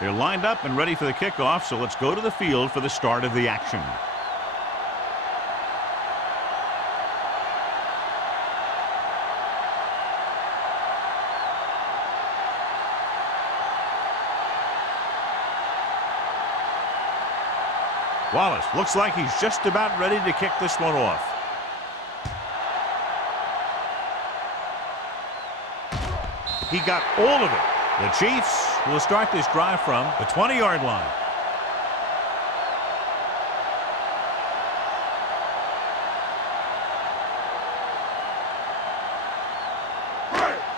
They're lined up and ready for the kickoff, so let's go to the field for the start of the action. Wallace looks like he's just about ready to kick this one off. He got all of it. The Chiefs will start this drive from the 20-yard line.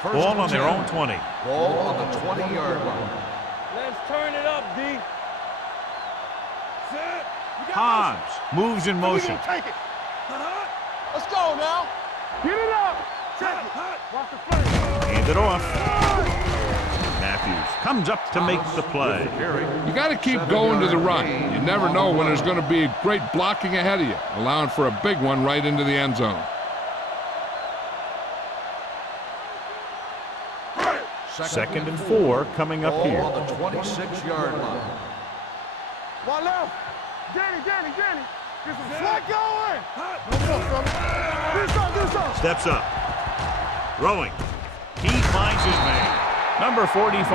Ball on their own 20. Ball on the 20-yard line. Let's turn it up, D. Hobbs moves in motion. Take it. Let's go now. Get it up. Check it. Watch the play. Hand it off. Matthews comes up to make the play. You got to keep going to the run. You never know when there's going to be great blocking ahead of you, allowing for a big one right into the end zone. Second and 4 coming up here. Ball on the 26-yard line. One left. Danny. Get some slack going. Do something. Steps up. Throwing. He finds his man. Number 45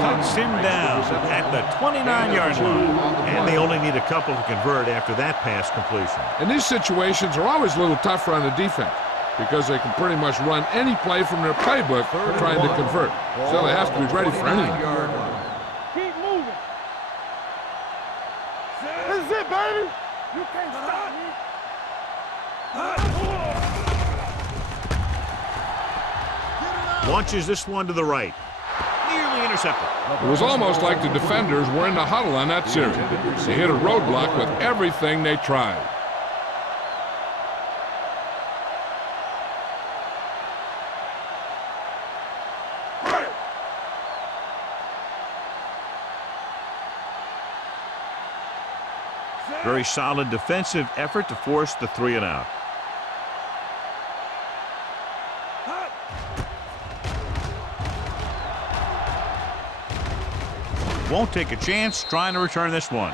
cuts him down at the 29-yard line. And they only need a couple to convert after that pass completion. And these situations are always a little tougher on the defense because they can pretty much run any play from their playbook trying to convert. So they have to be ready for anything. Keep moving. This is it, baby. You can't stop me. Launches this one to the right. Nearly intercepted. It was almost like the defenders were in the huddle on that series. They hit a roadblock with everything they tried. Very solid defensive effort to force the 3-and-out. Won't take a chance trying to return this one.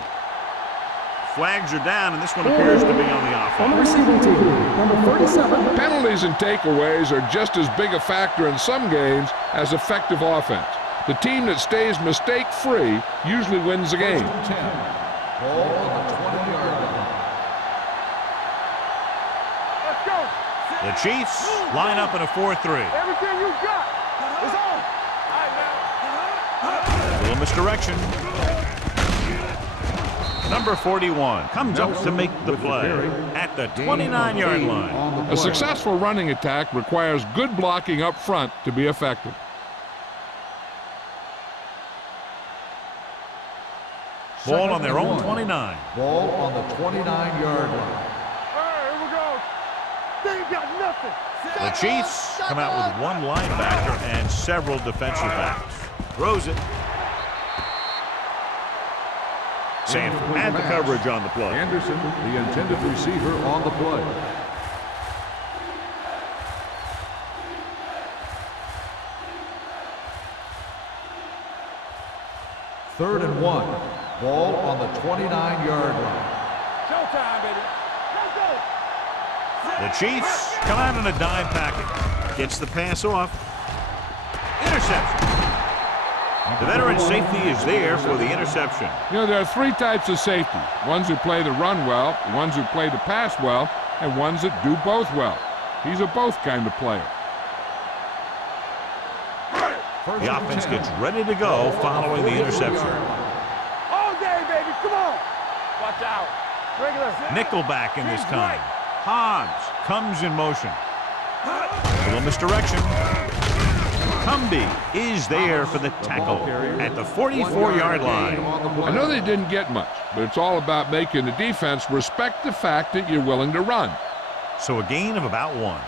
Flags are down, and this one appears to be on the offense. Receiving team, number 37. Penalties and takeaways are just as big a factor in some games as effective offense. The team that stays mistake-free usually wins the game. Ball on the 20-yard line. Let's go. The Chiefs line up in a 4-3. Everything you got is on. Little misdirection. Number 41 comes up to make the play at the 29-yard line. A successful running attack requires good blocking up front to be effective. Ball on their own 29. Ball on the 29-yard line. All right, here we go. They ain't got nothing. The Chiefs come out with one linebacker and several defensive backs. Throws it. Sanford had the coverage on the play. Anderson, the intended receiver on the play. Third and 1. Ball on the 29-yard line. Showtime, baby. Let's go. The Chiefs come out in a dime package. Gets the pass off. Interception. The veteran safety is there for the interception. You know, there are three types of safety. Ones who play the run well, ones who play the pass well, and ones that do both well. He's a both kind of player. The offense gets ready to go following the interception. All day, baby. Come on. Watch out. Regular. Nickelback in this time. Hobbs comes in motion. Little misdirection. Cumby is there for the tackle at the 44-yard line. I know they didn't get much, but it's all about making the defense respect the fact that you're willing to run. So a gain of about 1.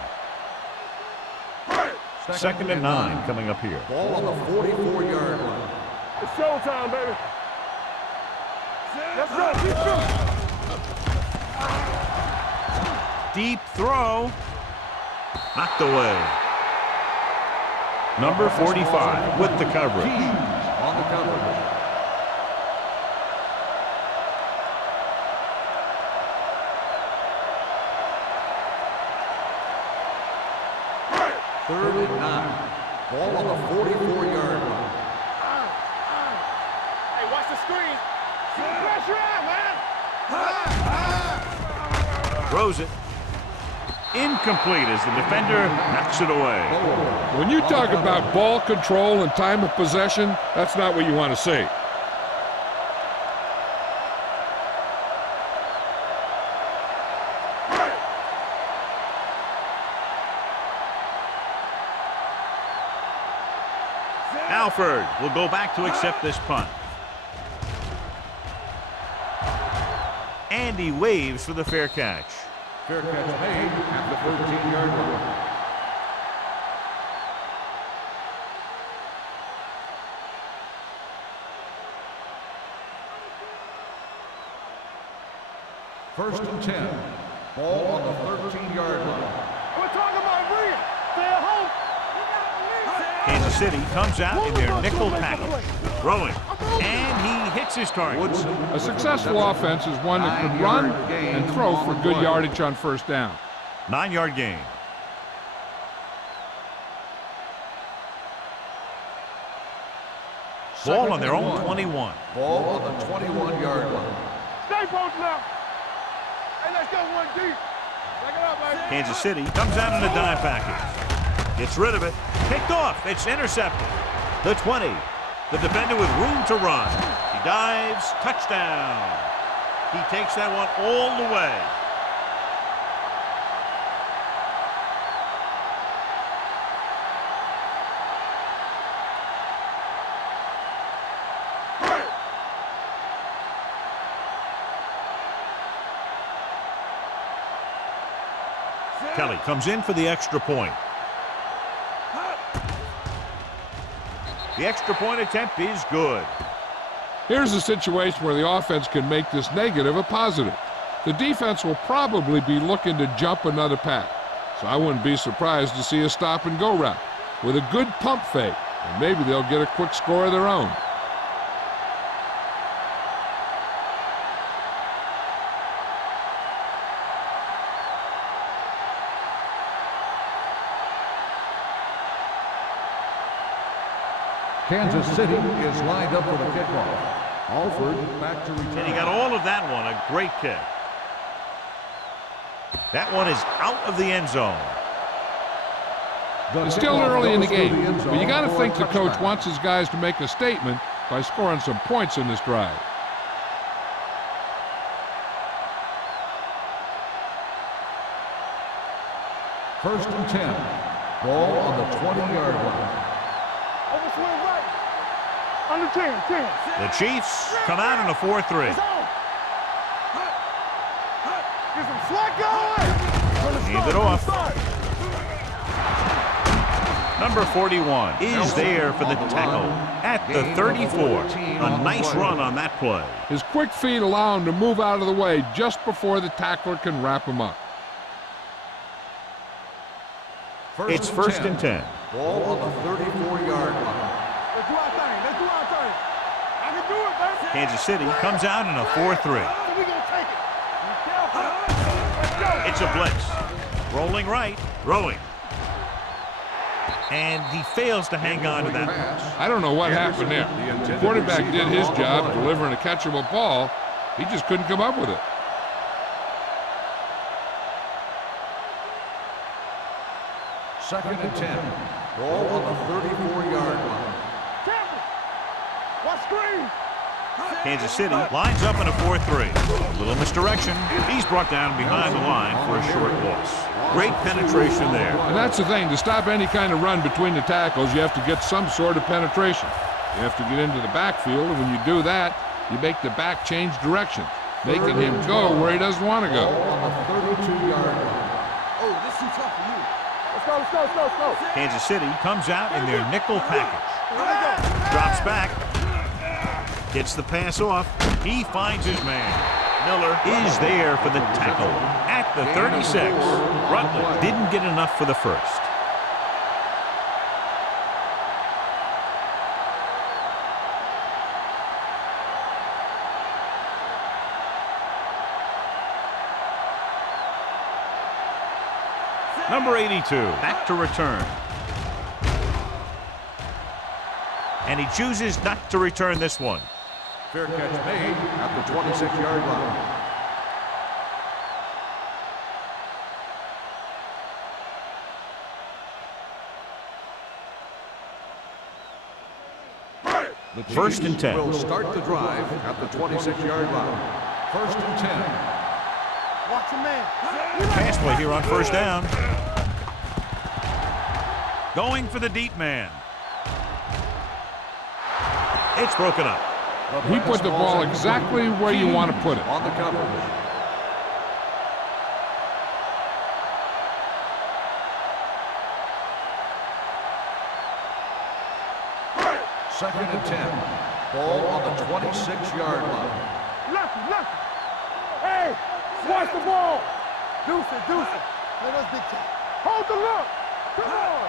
Second and 9 coming up here. Ball on the 44-yard line. It's showtime, baby. Let's go. Deep throw. Knocked away. Number 45 with the coverage. On the coverage. 3rd and 9. Ball on the 44-yard line. Hey, watch the screen. Pressure out, man. Throws it. Incomplete as the defender knocks it away. When you talk about ball control and time of possession, that's not what you want to see. Alford will go back to accept this punt. And he waves for the fair catch. Fair catch made at the 13-yard line. First and 10. Ball on the 13-yard line. We're talking about Bria. Stay at home. Kansas City comes out in their nickel package. Throwing. And he hits his target. A successful offense is one that can run and throw for good yardage on first down. 9-yard gain. Ball on their own 21. Ball on the 21-yard line. Stay posted now. Hey, let's go one deep. Back it up, baby. Kansas City comes out in a dime package. Gets rid of it. Picked off. It's intercepted. The 20. The defender with room to run. He dives. Touchdown. He takes that one all the way. Kelly comes in for the extra point. The extra point attempt is good. Here's a situation where the offense can make this negative a positive. The defense will probably be looking to jump another pack, so I wouldn't be surprised to see a stop-and-go route with a good pump fake, and maybe they'll get a quick score of their own. Kansas City is lined up for the kickoff. Alford back to return. And he got all of that one. A great kick. That one is out of the end zone. It's still early in the game, but you got to think the coach wants his guys to make a statement by scoring some points in this drive. First and 10. Ball on the 20-yard line. Over swing right. Under 10, 10. The Chiefs come out in a 4-3. It's on. Get some slack going. Hand it off. Number 41 is there for the tackle at the 34. A nice run on that play. His quick feet allow him to move out of the way just before the tackler can wrap him up. It's first and 10. Ball on the 34-yard line. Let's do our thing. Let's do our thing. I can do it, man. Kansas City comes out in a 4-3. We're going to take it. Be careful. Let's go. It's a blitz. Rolling right, throwing. And he fails to hang on to that. I don't know what happened there. The quarterback did his job delivering a catchable ball. He just couldn't come up with it. Second and 10. Ball on the 34-yard line. Careful. Watch screen. Kansas City lines up in a 4-3. Little misdirection. He's brought down behind the line for a short loss. Great penetration there. And that's the thing. To stop any kind of run between the tackles, you have to get some sort of penetration. You have to get into the backfield, and when you do that, you make the back change direction, making him go where he doesn't want to go. On the 32-yard line. Oh, this too tough for you. Let's go, let's go, let's go, let's go. Kansas City comes out in their nickel package. Drops back. Gets the pass off. He finds his man. Miller is there for the tackle at the 36. Rutledge didn't get enough for the first. Number 82, back to return. And he chooses not to return this one. Fair catch made at the 26-yard line. The First and 10. Will start the drive at the 26-yard line. First and 10. Watch your man. Pass play here on first down. Going for the deep man. It's broken up. He put the ball exactly where you want to put it. On the coverage. Second and 10. Ball on the 26-yard line. Left. Hey, watch the ball. Deuce it. Hey, that's big time. Hold the look. Come on.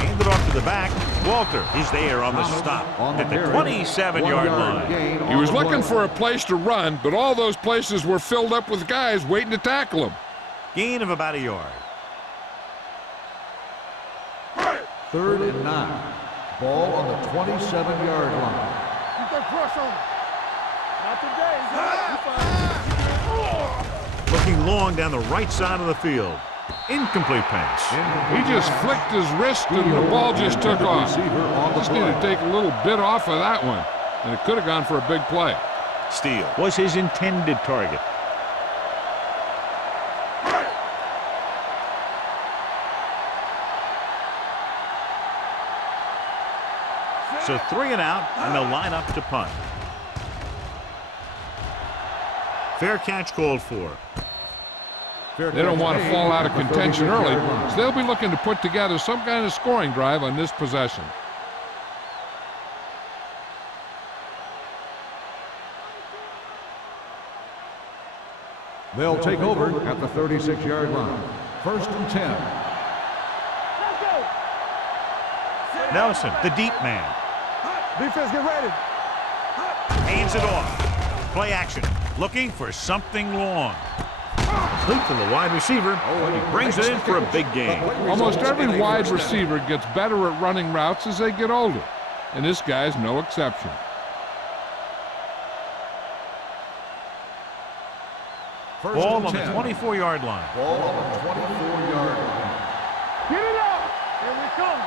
Hand it off to the back. Walter is there on the stop at the 27-yard line. He was looking for a place to run, but all those places were filled up with guys waiting to tackle him. Gain of about a yard. Third and 9. Ball on the 27-yard line. Keep that crush on him. Not today. Looking long down the right side of the field. Incomplete pass. He just flicked his wrist and the ball just took off. Just need to take a little bit off of that one, and it could have gone for a big play. Steele was his intended target. So 3 and out, and they'll line up to punt. Fair catch called for. They don't want to fall out of contention early, so they'll be looking to put together some kind of scoring drive on this possession. They'll take over at the 36-yard line. First and 10. Nelson, the deep man. Defense, get ready. Hands it off. Play action. Looking for something long. Complete to the wide receiver. He brings it in for a big gain. Almost every wide receiver gets better at running routes as they get older, and this guy's no exception. Ball on the 24-yard line. Ball on the 24-yard line. Get it up. Here we come.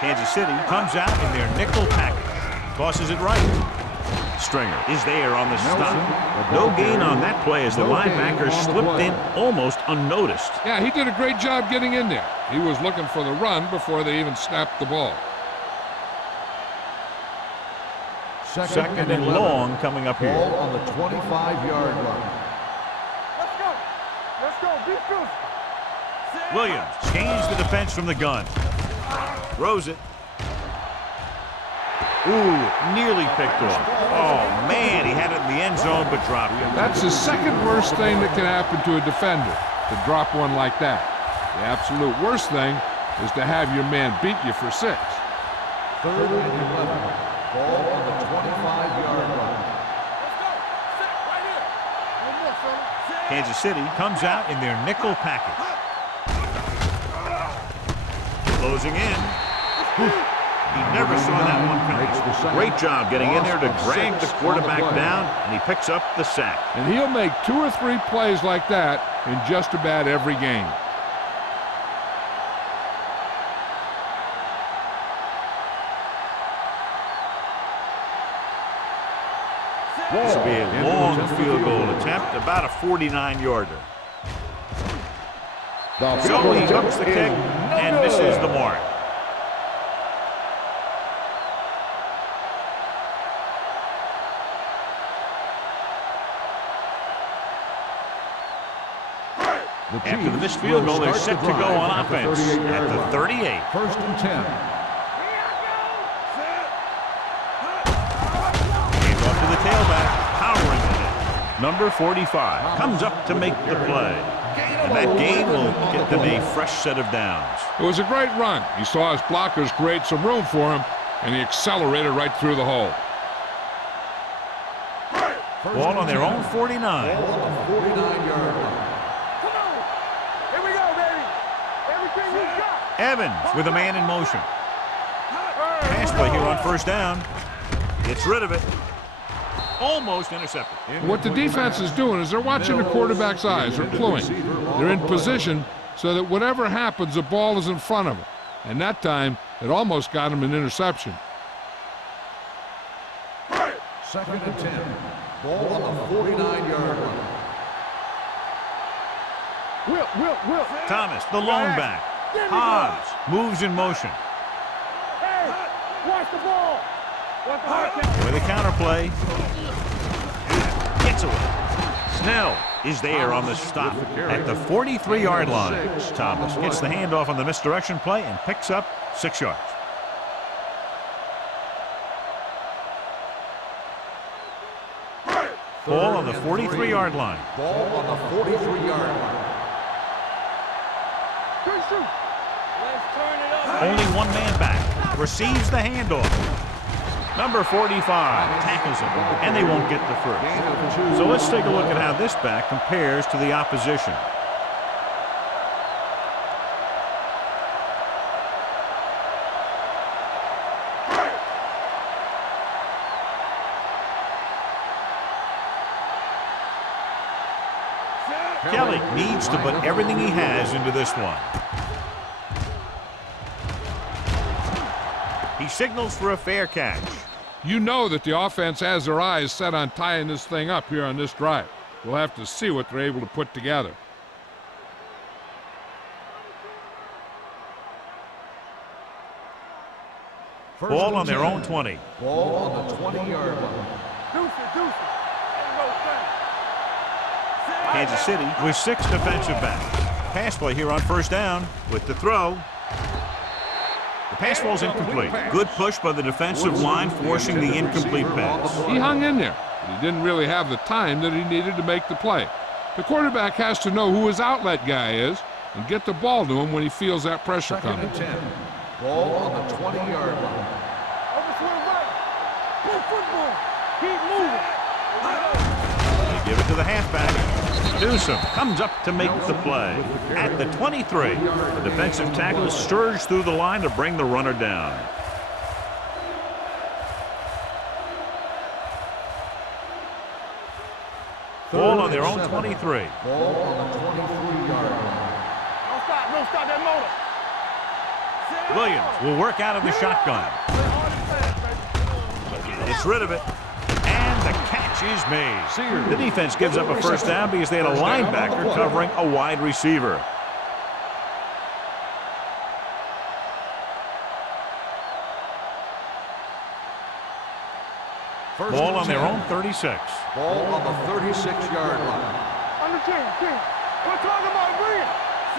Kansas City comes out in their nickel package. Tosses it right. Stringer is there on the stop. No gain on that play as the linebacker slipped in almost unnoticed. Yeah, he did a great job getting in there. He was looking for the run before they even snapped the ball. Second and long coming up here. Ball on the 25-yard line. Let's go. Be true. Williams changed the defense from the gun. Throws it. Ooh, nearly picked off. Oh, man, he had it in the end zone but dropped it. That's the second worst thing that can happen to a defender, to drop one like that. The absolute worst thing is to have your man beat you for 6. Third and 11. Ball on the 25-yard line. Let's go. Sit right here. One more, fella. Kansas City comes out in their nickel package. Closing in. He never saw that one coming. Great job getting in there to drag the quarterback down, and he picks up the sack. And he'll make 2 or 3 plays like that in just about every game. This will be a long field goal attempt, about a 49-yarder. So he hooks the kick and misses the mark. After the missed field goal, they're set to go on offense at the 38. First and 10. Hands off to the tailback, powering it. Number 45 comes up to make the play. And that gain will get them a fresh set of downs. It was a great run. He saw his blockers create some room for him, and he accelerated right through the hole. Ball on their own 49. Ball on the 49-yard line. Come on. Here we go, baby. Everything you got. Evans with a man in motion. Pass play here on first down. Gets rid of it. Almost intercepted. What the defense is doing is they're watching the quarterback's eyes. They're cluing. They're in position so that whatever happens, the ball is in front of them. And that time, it almost got him an interception. 2nd and 10. Ball on the 49-yard line. Will. Thomas, the lone back. Hobbs moves in motion. Hey, watch the ball. With a counterplay. Gets away. Snell is there on the stop at the 43-yard line. Thomas gets the handoff on the misdirection play and picks up 6 yards. Ball on the 43-yard line. Ball on the 43-yard line. Only one man back. Receives the handoff. Number 45 tackles him, and they won't get the first. So let's take a look at how this back compares to the opposition. Kelly needs to put everything he has into this one. He signals for a fair catch. You know that the offense has their eyes set on tying this thing up here on this drive. We'll have to see what they're able to put together. Ball on their own 20. Ball on the 20-yard line. Deuce. Kansas City with 6 defensive backs. Pass play here on first down with the throw. The pass ball's incomplete. Good push by the defensive line, forcing the incomplete pass. He hung in there, but he didn't really have the time that he needed to make the play. The quarterback has to know who his outlet guy is and get the ball to him when he feels that pressure 2nd coming. and 10. Ball on the 20-yard line. Football. Keep moving. They give it to the halfback. Newsom comes up to make the play. At the 23, the defensive tackle surged through the line to bring the runner down. Ball on their own 23. Ball on the 23-yard line. Don't stop that motor. Williams will work out of the shotgun. Gets rid of it. And the catch is made. The defense gives up a first down because they had a linebacker covering a wide receiver. Ball on their own 36. Ball on the 36-yard line. Under 10. We're talking about green.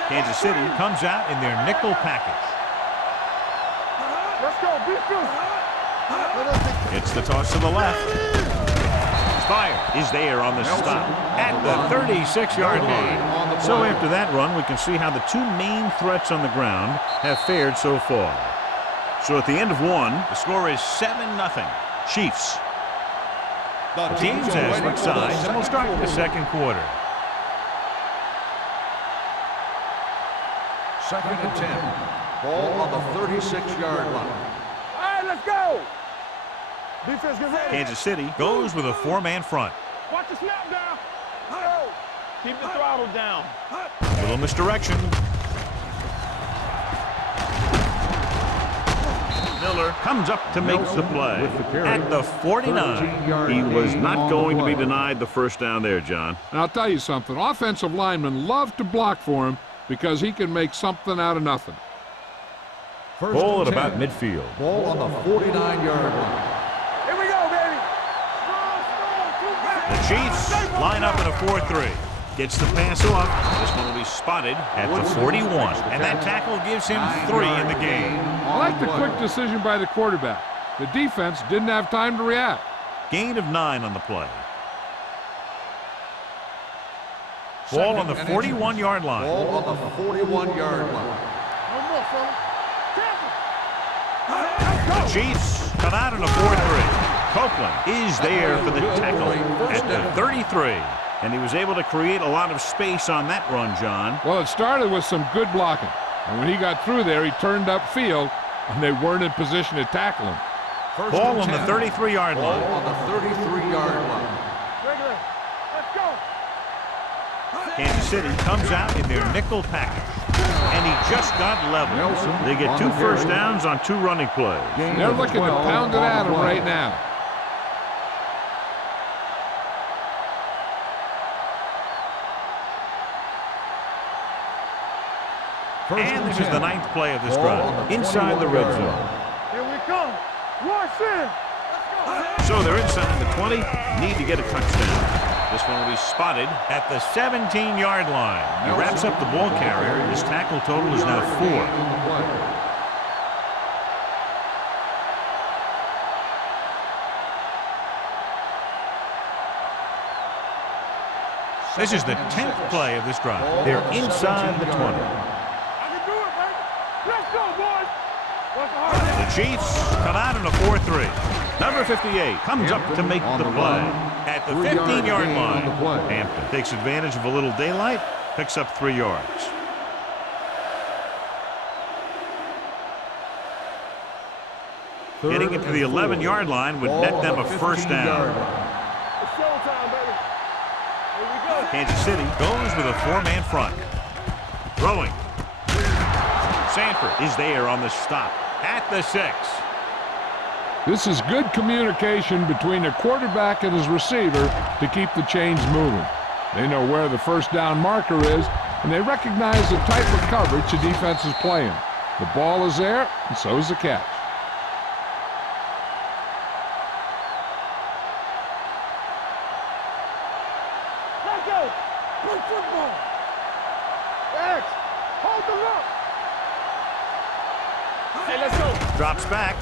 Kansas City comes out in their nickel package. Let's go. Be true. It's the toss to the left. Spire is there on the stop at the 36-yard line. So after that run, we can see how the two main threats on the ground have fared so far. So at the end of one, the score is 7-0. Chiefs. The teams as switch sides, and we'll start the second quarter. 2nd and 10. Ball on the 36-yard line. All right, let's go. Defense, get ready. Kansas City goes with a 4-man front. Watch the snap down. Go. Keep the throttle down. Little misdirection. Miller comes up to make the play. At the 49, he was not going to be denied the first down there, John. And I'll tell you something, offensive linemen love to block for him because he can make something out of nothing. Ball at about midfield. Ball on the 49-yard line. Here we go, baby. The Chiefs line up in a 4-3. Gets the pass off. This one will be spotted at the 41. And that tackle gives him 3 in the game. I like the quick decision by the quarterback. The defense didn't have time to react. Gain of 9 on the play. Ball on the 41-yard line. Ball on the 41-yard line. No more, fella. The Chiefs come out in a 4-3. Copeland is there for the tackle at the 33. And he was able to create a lot of space on that run, John. Well, it started with some good blocking. And when he got through there, he turned upfield, and they weren't in position to tackle him. First Ball and on the 10. 33-yard Ball line. on the 33-yard line. Regular. Let's go. Kansas City comes out in their nickel package. And he just got level. Nelson They get on 2 the first carry. downs on 2 running plays. Gain They're of looking to 12 pound it on at the him play. right now. First And this is 10. the 9th play of this Ball drive. on the Inside the red 21-yard zone. line. Here we come. Rush in. Let's go. So they're inside the 20. Need to get a touchdown. This one will be spotted at the 17-yard line. He wraps up the ball carrier. His tackle total is now 4. On the play. This is the 10th play of this drive. They're inside the 20. I can do it, baby. Let's go, boys. What's the hard The Chiefs come out in a 4-3. Number 58 comes up to make On the the play. run. At the 3-yard 15-yard gain on the line, play. Hampton takes advantage of a little daylight, picks up 3 yards. Getting into the 11-yard line would net them a first down. It's showtime, baby. Here we go. Kansas City goes with a 4-man front. Throwing. Sanford is there on the stop at the 6. This is good communication between the quarterback and his receiver to keep the chains moving. They know where the first down marker is, and they recognize the type of coverage the defense is playing. The ball is there, and so is the catch. Let's go. Play football. X. Hold the look. Hey, let's go. Drops back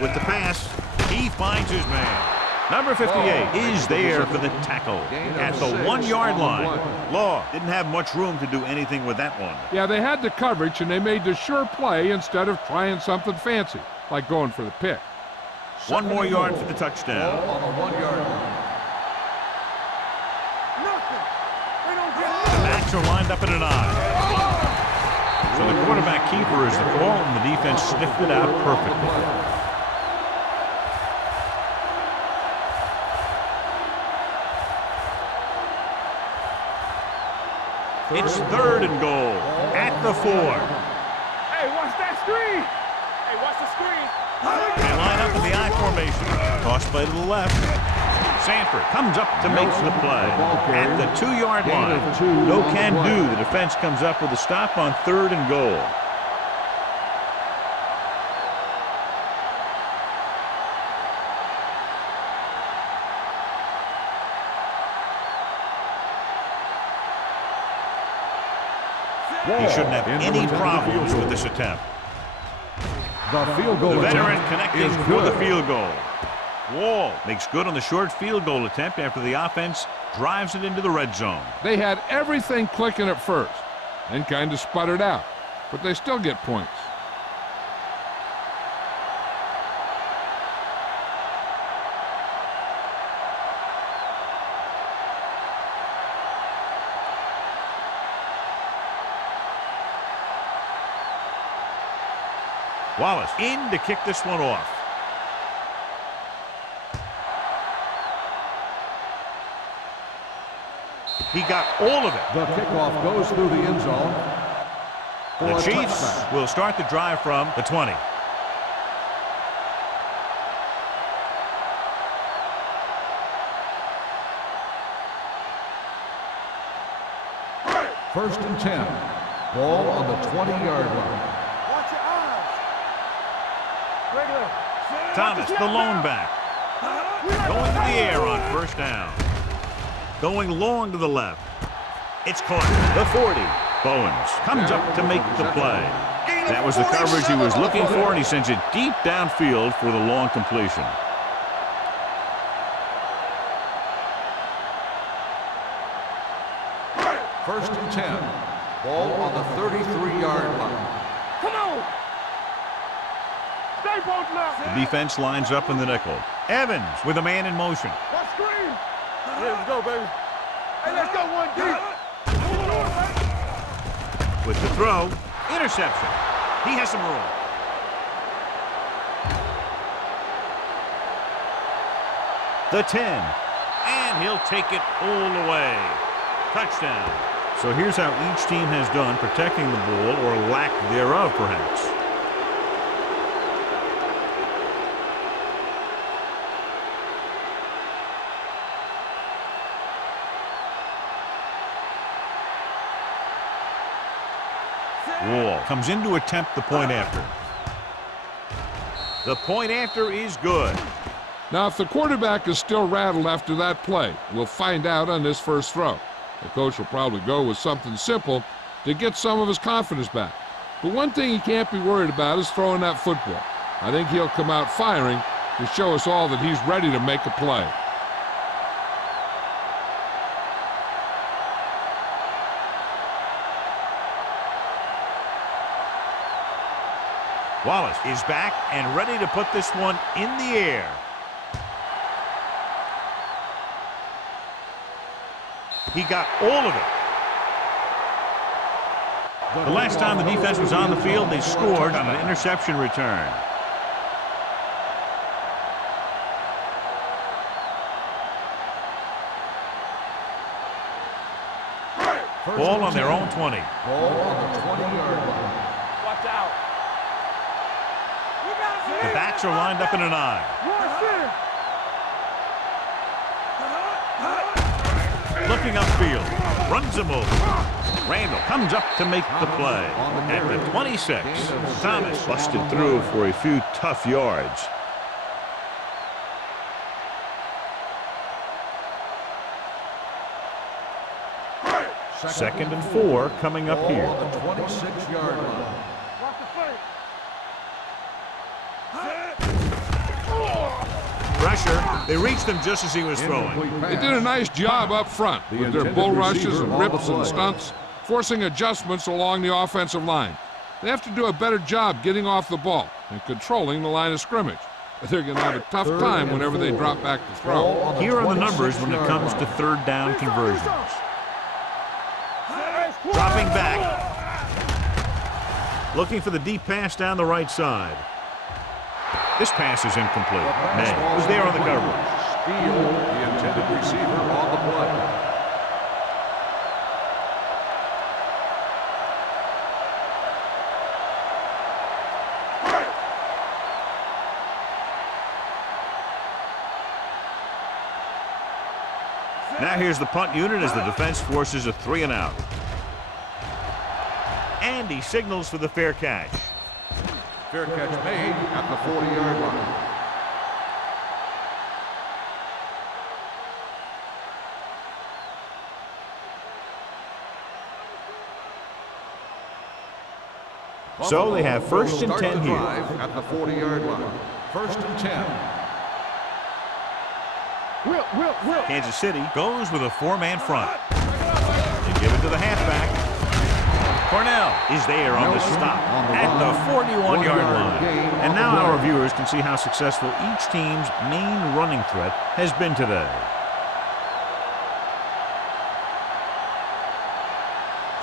with the pass. He finds his man. Number 58 is there for the tackle at the 1-yard line. Law didn't have much room to do anything with that one. Yeah, they had the coverage, and they made the sure play instead of trying something fancy, like going for the pick. 1 more yard for the touchdown. Ball on the 1-yard line. Nothing. They don't The get backs are lined up in an eye. So the quarterback keeper is the call, and the defense sniffed it out perfectly. It's 3rd and goal at the 4. Hey, watch that screen. Hey, watch the screen. They line up in the I formation. Toss play to the left. Sanford comes up to make the play at the 2-yard line. No can do. The defense comes up with a stop on 3rd and goal. He shouldn't have any problems with this attempt. The field goal The veteran attempt connecting is for the good. field goal. Wall makes good on the short field goal attempt after the offense drives it into the red zone. They had everything clicking at first, then kind of sputtered out, but they still get points. Wallace in to kick this one off. He got all of it. The kickoff goes through the end zone. For The a Chiefs touchback. will start the drive from the 20. First and 10. Ball on the 20-yard line. Watch your eyes. Regular. Thomas, the lone back. Going to the air on first down. Going long to the left. It's caught. The 40. Bowens comes up to make the play. That was the coverage he was looking for, and he sends it deep downfield for the long completion. First and 10. Ball on the 33-yard line. Come on. Stay both left. The defense lines up in the nickel. Evans with a man in motion. That screen. Here we go, baby. Hey, let's go 1 deep. With the throw, Interception. He has some room. The 10. And he'll take it all the way. Touchdown. So here's how each team has done protecting the ball, or lack thereof, perhaps. Wall comes in to attempt the point after. The point after is good. Now, if the quarterback is still rattled after that play, we'll find out on this first throw. The coach will probably go with something simple to get some of his confidence back. But one thing he can't be worried about is throwing that football. I think he'll come out firing to show us all that he's ready to make a play. Wallace is back and ready to put this one in the air. He got all of it. The last time the defense was on the field, they scored on an interception return. Ball on their own 20. Ball on the 20-yard line. Watch out. The backs are lined up in an eye. Looking upfield, runs him over. Randall comes up to make the play. At the 26, Thomas busted through for a few tough yards. Second and 4 coming up here. Ball on the 26-yard line. Pressure. They reached him just as he was throwing. They did a nice job up front with their bull rushes and rips and stunts, forcing adjustments along the offensive line. They have to do a better job getting off the ball and controlling the line of scrimmage. But they're going to have a tough time whenever they drop back to throw. Here are the numbers when it comes to third down conversions. Dropping back. Looking for the deep pass down the right side. This pass is incomplete. May was there on the coverage. Steele, the intended receiver, on the play. Now here's the punt unit as the defense forces a 3 and out. And he signals for the fair catch. Fair catch made at the 40-yard line. So they have first and 10 here. At the 40-yard line. First and 10. Kansas City goes with a 4-man front. They give it to the halfback. Cornell is there on the stop at the 41-yard line. And now our viewers can see how successful each team's main running threat has been today.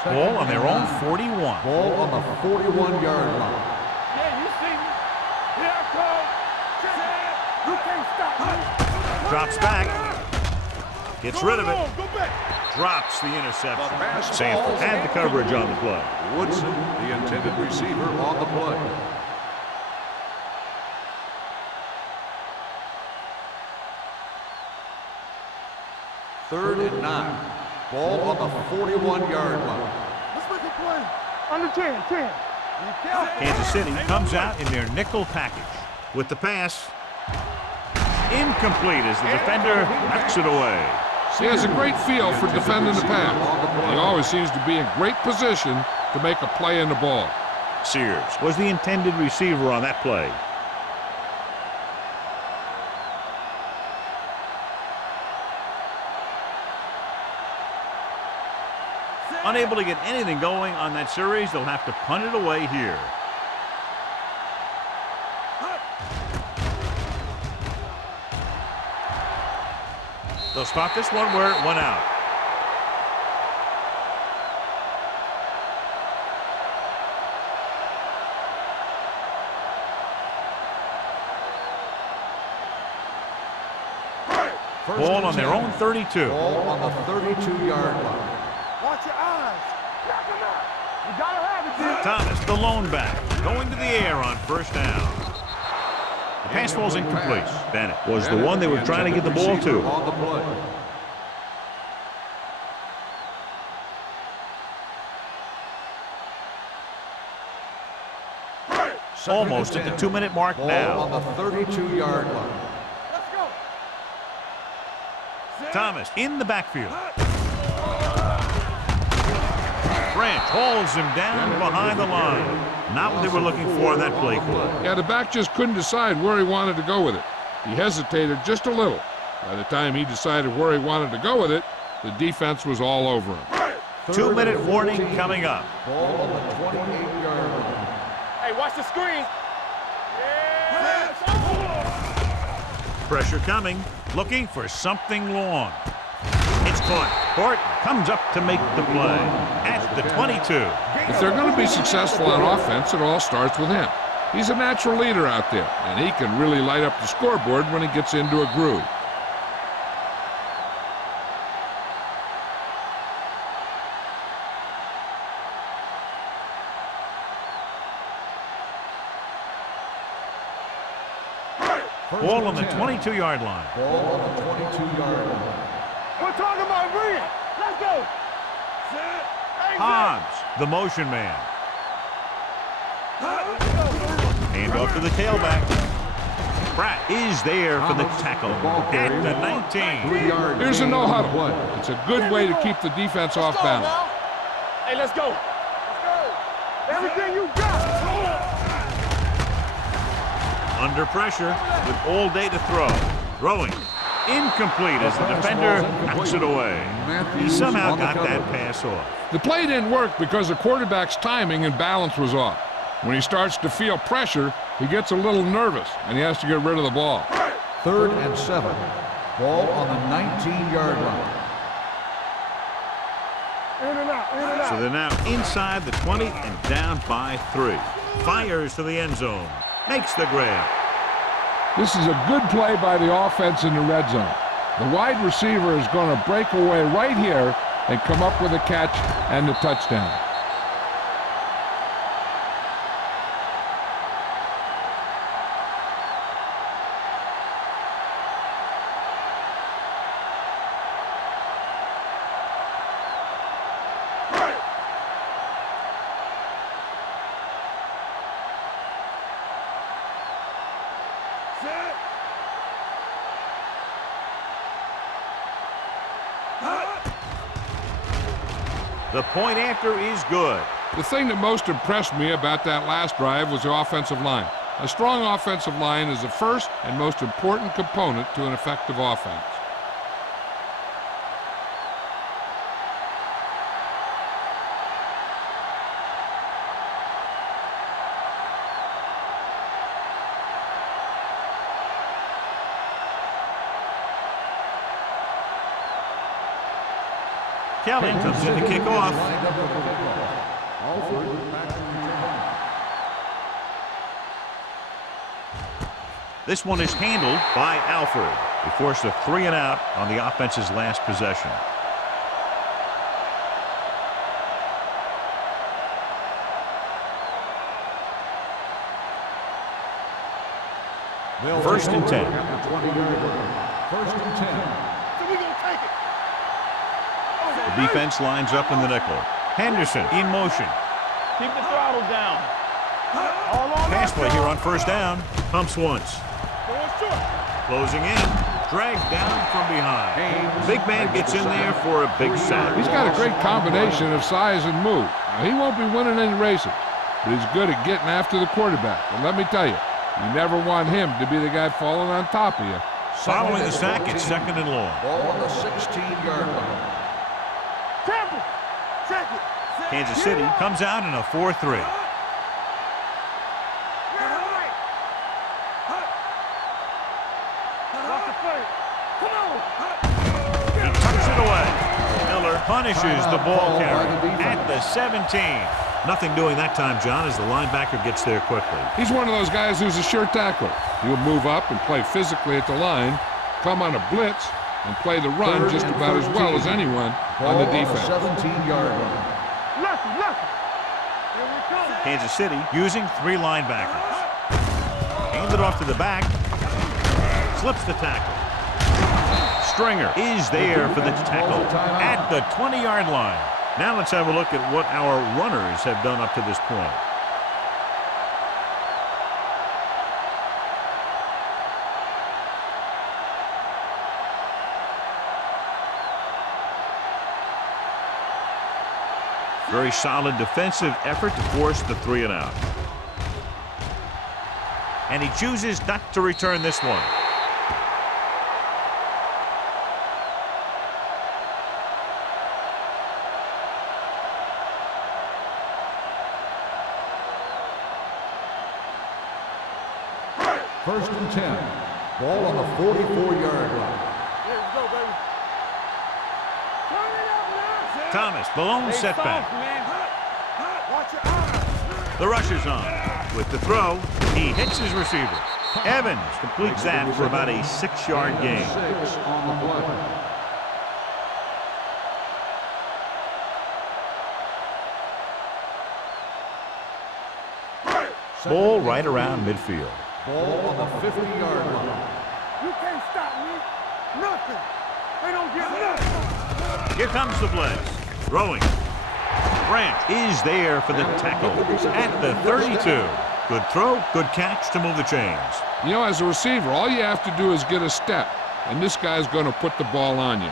Ball on their own 41. Ball on the 41-yard line. Yeah, you see me. Here I come. You can't stop me. Drops back. Gets rid of it. Go back. Drops the interception. Sanford had the coverage on the play. Woodson, the intended receiver, on the play. Third and 9. Ball on the 41-yard line. Let's make a play. Under 10. Kansas City comes out in their nickel package. With the pass, incomplete as the defender knocks it away. He has a great feel for defending the pass. He always seems to be in great position to make a play in the ball. Sears was the intended receiver on that play. Unable to get anything going on that series, they'll have to punt it away here. They'll spot this one where it went out. Ball on their own 32. Ball on the 32-yard line. Watch your eyes. Knock him out. You gotta have it, dude. Thomas, the lone back, going to the air on first down. The pass ball's incomplete. Bennett was the one they were trying to get the ball to. On the play. Almost at the 2-minute mark Ball now. on the 32-yard line. Let's go. Thomas in the backfield. Branch hauls him down behind the line. Not what they were looking for in that play call. Yeah, the back just couldn't decide where he wanted to go with it. He hesitated just a little. By the time he decided where he wanted to go with it, the defense was all over him. 2-minute warning coming up. Ball on the 28-yard line. Hey, watch the screen. Yeah. Pressure coming. Looking for something long. It's caught. Horton comes up to make the play at the 22. If they're going to be successful on offense, it all starts with him. He's a natural leader out there, and he can really light up the scoreboard when he gets into a groove. Ball on the 22-yard line. Ball on the 22-yard line. We're talking about Brent. Let's go. Hobbs, the motion man. Hand off to the tailback. Pratt is there for the tackle at the 19. 3 yards. Here's a gain on the no-huddle. play. It's a good way to keep the defense off balance. Hey, let's go. Let's go. Everything you got. Under pressure with all day to throw. Throwing. Incomplete as the defender knocks it away. He somehow got that pass off. The play didn't work because the quarterback's timing and balance was off. When he starts to feel pressure, he gets a little nervous, and he has to get rid of the ball. 3rd and 7. Ball on the 19-yard line. In and out, in and out. So they're now inside the 20 and down by 3. Fires to the end zone. Makes the grab. This is a good play by the offense in the red zone. The wide receiver is going to break away right here and come up with a catch and the touchdown. The point after is good. The thing that most impressed me about that last drive was the offensive line. A strong offensive line is the first and most important component to an effective offense. Kelly comes in to kick off. This one is handled by Alford. He forced a 3 and out on the offense's last possession. First and 10. 1st and 10. So we gonna take it. The defense lines up in the nickel. Henderson in motion. Keep the throttle down. All on Pass play here on first down. Pumps once. Going short. Closing in. Dragged down from behind. Big man gets in there for a big sack. He's got a great combination of size and move. Now, he won't be winning any races, but he's good at getting after the quarterback. And let me tell you, you never want him to be the guy falling on top of you. Following the sack, it's 2nd and long. Ball on the 16-yard line. Temple. Check it. Kansas City comes out in a 4-3. He tucks it away. Miller punishes the ball carrier at the 17. Nothing doing that time, John, as the linebacker gets there quickly. He's one of those guys who's a sure tackler. He'll move up and play physically at the line, come on a blitz, and play the run just about as well as anyone on the defense. 17-yard line. Lucky. Here we come. Kansas City using 3 linebackers. Hand it off to the back. Slips the tackle. Stringer is there for the tackle at the 20-yard line. Now let's have a look at what our runners have done up to this point. Very solid defensive effort to force the 3 and out. And he chooses not to return this one. First and 10. Ball on the 44-yard line. Here we go, baby. Turn it up now. Thomas, the lone setback. Watch your eyes. The rush is on. With the throw, he hits his receiver. Evans completes that for about a 6-yard gain. 6 on the play. Ball right around midfield. Ball on the 50-yard line. You can't stop me. Nothing. They don't get nothing. Here comes the blitz. Throwing. Grant is there for the tackle at the 32. Good throw, good catch to move the chains. You know, as a receiver, all you have to do is get a step, and this guy's going to put the ball on you.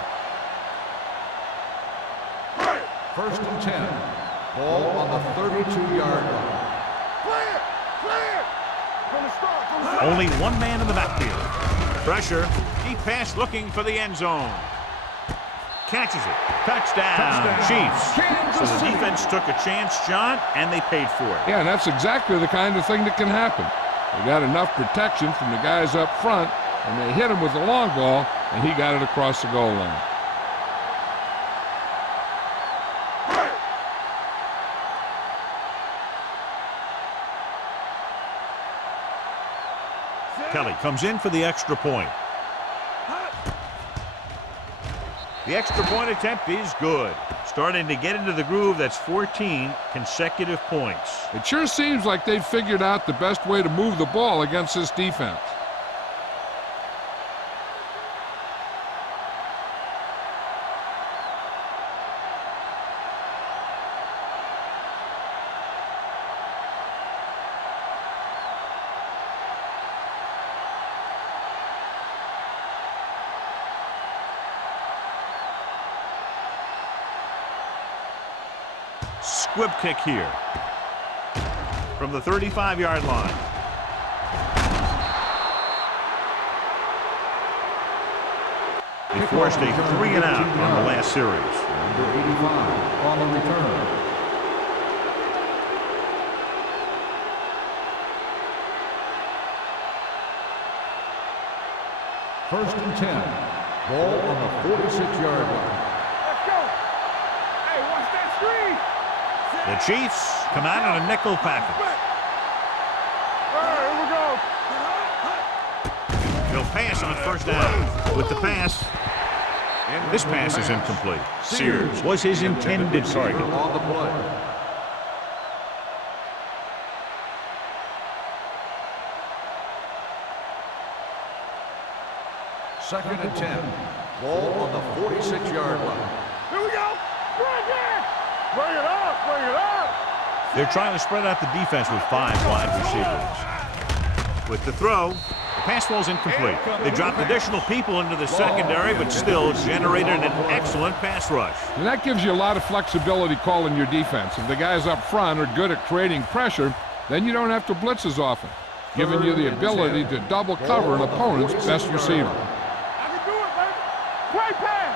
First and 10. Ball on the 32-yard line. Clear. From the start. Only one man in the backfield. Pressure. Deep pass looking for the end zone. Catches it. Touchdown. Chiefs. So the defense took a chance, John, and they paid for it. Yeah, and that's exactly the kind of thing that can happen. They got enough protection from the guys up front, and they hit him with the long ball, and he got it across the goal line. Kelly comes in for the extra point. The extra point attempt is good. Starting to get into the groove. That's 14 consecutive points. It sure seems like they've figured out the best way to move the ball against this defense. Squib kick here from the 35-yard line. They forced a 3 and out on the last series. Number 85 on the return. First and 10. Ball on the 46-yard line. Let's go. Hey, watch that screen. The Chiefs come out on a nickel package. All right, here we go. They'll pass on first down. With the pass, this pass is incomplete. Sears was his intended target. On the play. Second and 10. Ball on the 46-yard line. Here we go. Right there. Bring it up. They're trying to spread out the defense with 5 wide receivers. With the throw, the pass ball's incomplete. They dropped additional people into the secondary, but still generated an excellent pass rush. And that gives you a lot of flexibility calling your defense. If the guys up front are good at creating pressure, then you don't have to blitz as often, giving you the ability to double cover an opponent's best receiver. I can do it, baby. Play pass.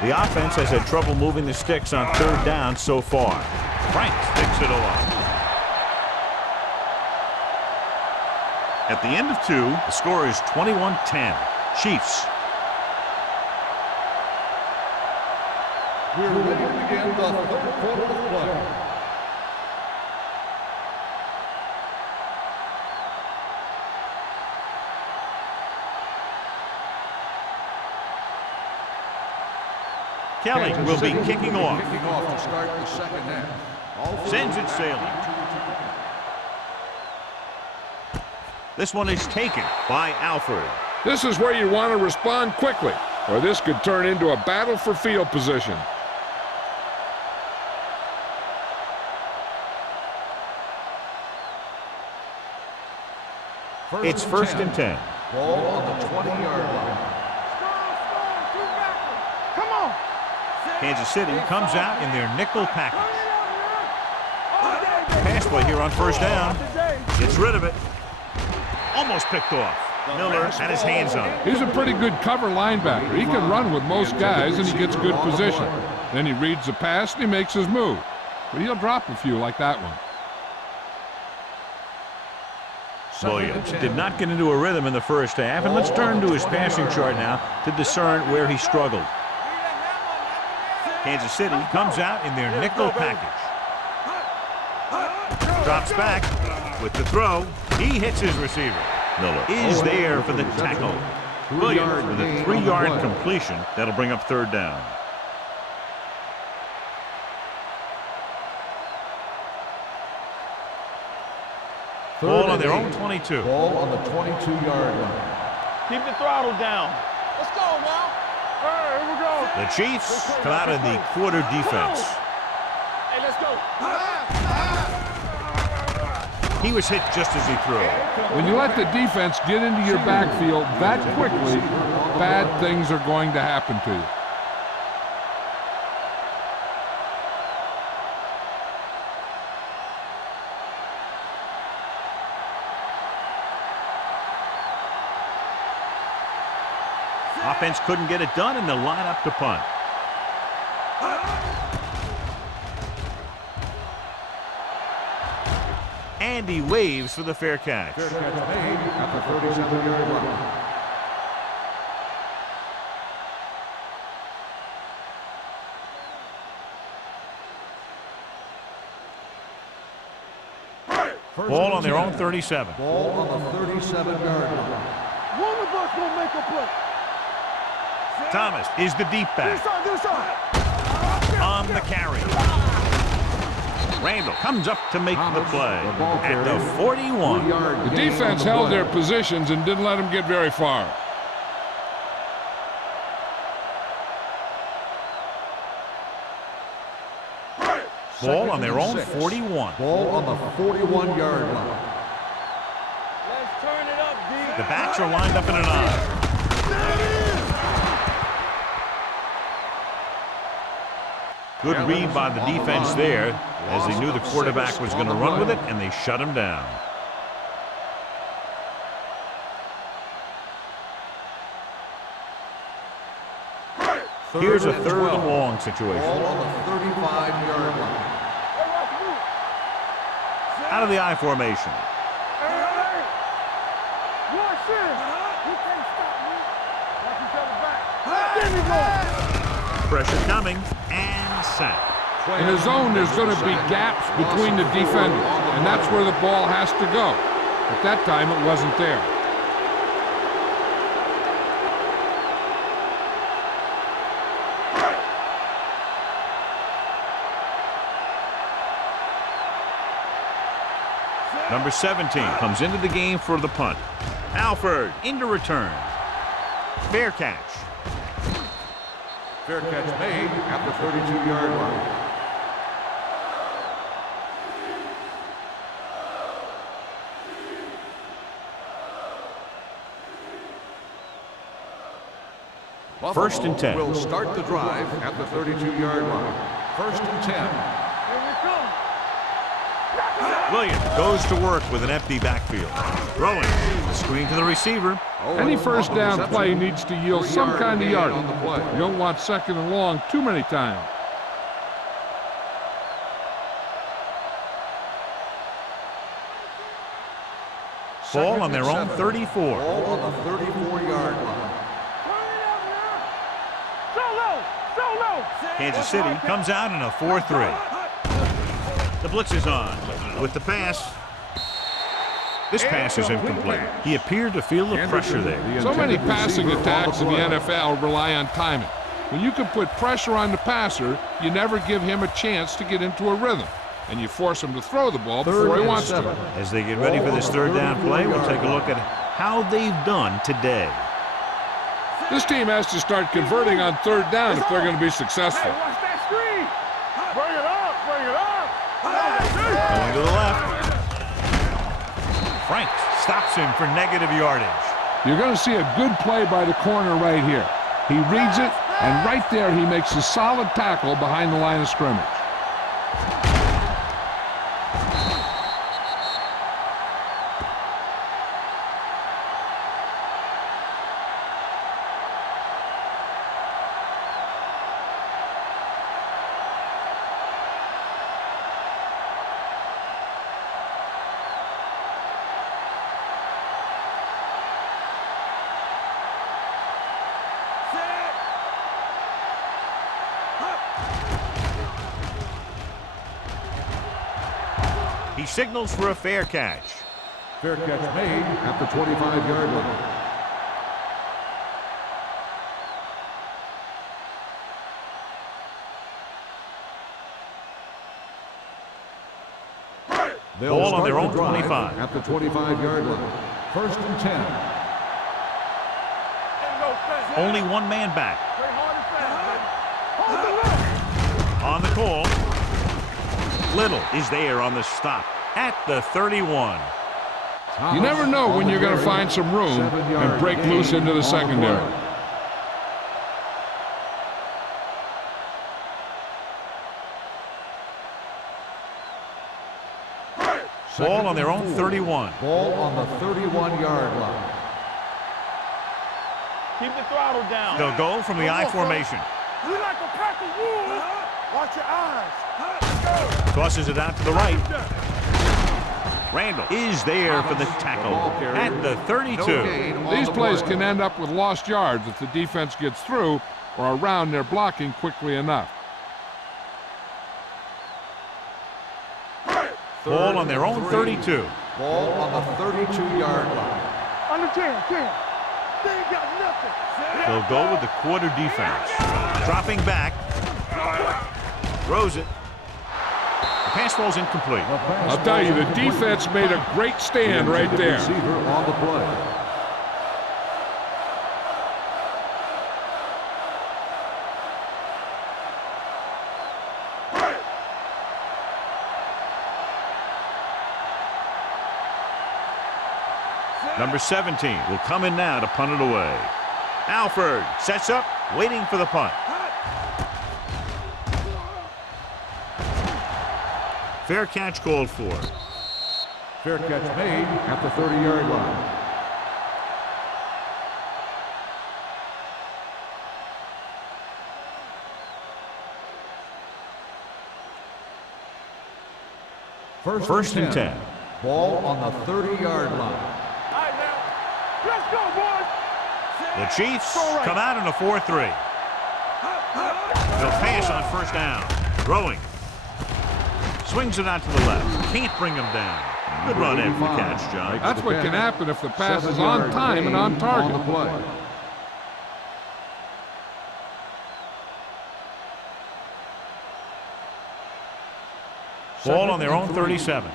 The offense has had trouble moving the sticks on 3rd down so far. Franks picks it along. At the end of 2, the score is 21-10. Chiefs. We're ready to begin the 3rd quarter of play. Kelly will be kicking off. Kicking off to start the second half. Sends it sailing. This one is taken by Alford. This is where you want to respond quickly, or this could turn into a battle for field position. It's first and 10. Ball on the 20-yard line. Come on. Kansas City comes out in their nickel package. Pass play here on first down. Gets rid of it. Almost picked off. Miller had his hands on it. He's a pretty good cover linebacker. He can run with most guys, and he gets good position. Then he reads the pass, and he makes his move. But he'll drop a few like that one. Williams did not get into a rhythm in the first half, and let's turn to his passing chart now to discern where he struggled. Kansas City comes out in their nickel package. Drops back with the throw. He hits his receiver. Miller is there for the tackle. Williams with a 3-yard completion. That'll bring up third down. Ball on their own 22. Ball on the 22-yard line. Keep the throttle down. Let's go now. All right, here we go. The Chiefs come out in the quarter defense. Hey, let's go. He was hit just as he threw. When you let the defense get into your backfield that quickly, bad things are going to happen to you. Offense couldn't get it done, and they'll line up to punt. And he waves for the fair catch. Fair catch made at the 37-yard line. Ball on their own 37. Ball on the 37-yard line. One of us will make a play. Thomas is the deep back. This side. On the carry. Randall comes up to make the play at the 41. The defense held their positions and didn't let them get very far. Ball on their own 41. Ball on the 41-yard line. Let's turn it up, D. The backs are lined up in an I. Good read by the defense there, as they knew the quarterback was going to run with it, and they shut him down. Here's a third and long situation. Ball on the 35-yard line. Out of the I formation. Hey, watch this. You can't stop me. Watch each other back. There we go. Pressure coming, and sack. In the zone, there's going to be gaps between the defenders, and that's where the ball has to go. At that time, it wasn't there. Number 17 comes into the game for the punt. Alford into return. Fair catch. Fair catch made at the 32-yard line. First and 10. Will start the drive at the 32-yard line. First and 10. Here we come. Williams goes to work with an empty backfield. Throwing. The screen to the receiver. Any first down play needs to yield some kind of yardage. You don't want second and long too many times. Ball on their own 34. Ball on the 34-yard line. Kansas City comes out in a 4-3. The blitz is on. With the pass. This pass is incomplete. He appeared to feel the pressure there. So many passing attacks in the NFL rely on timing. When you can put pressure on the passer, you never give him a chance to get into a rhythm, and you force him to throw the ball before he wants to. As they get ready for this third down play, we'll take a look at how they've done today. This team has to start converting on third down if they're going to be successful. Hey, watch that screen. Bring it up, bring it up. Going to the left. Frank stops him for negative yardage. You're going to see a good play by the corner right here. He reads it, and right there he makes a solid tackle behind the line of scrimmage. He signals for a fair catch. Fair catch made at the 25-yard line. Ball on their own 25. At the 25-yard line. 1st and 10. Only one man back. Play hard and fast, baby. Hold the look. On the call. Little is there on the stop at the 31. You never know when you're going to find some room and break loose into the secondary. Ball on their own 31. Ball on the 31-yard line. Keep the throttle down. They'll go from the I formation. You like a pack of wolves. Watch your eyes. Tosses it out to the right. Randall is there for the tackle at the 32. These plays can end up with lost yards if the defense gets through or around their blocking quickly enough. Ball on their own 32. Ball on the 32-yard line. Under 10. They ain't got nothing. They'll go with the quarter defense. Dropping back. Throws it. The pass falls incomplete. I'll tell you, the defense made a great stand right there. Receiver on the play. Number 17 will come in now to punt it away. Alford sets up, waiting for the punt. Fair catch called for. Fair catch made at the 30-yard line. First and 10. Ball on the 30-yard line. All right, now. Let's go, boys. The Chiefs come out in a 4-3. They'll pass on first down. Throwing. Swings it out to the left. Can't bring him down. Good run after the catch, John. That's what can happen if the pass is on time and on target. On the play. Ball on their own 37.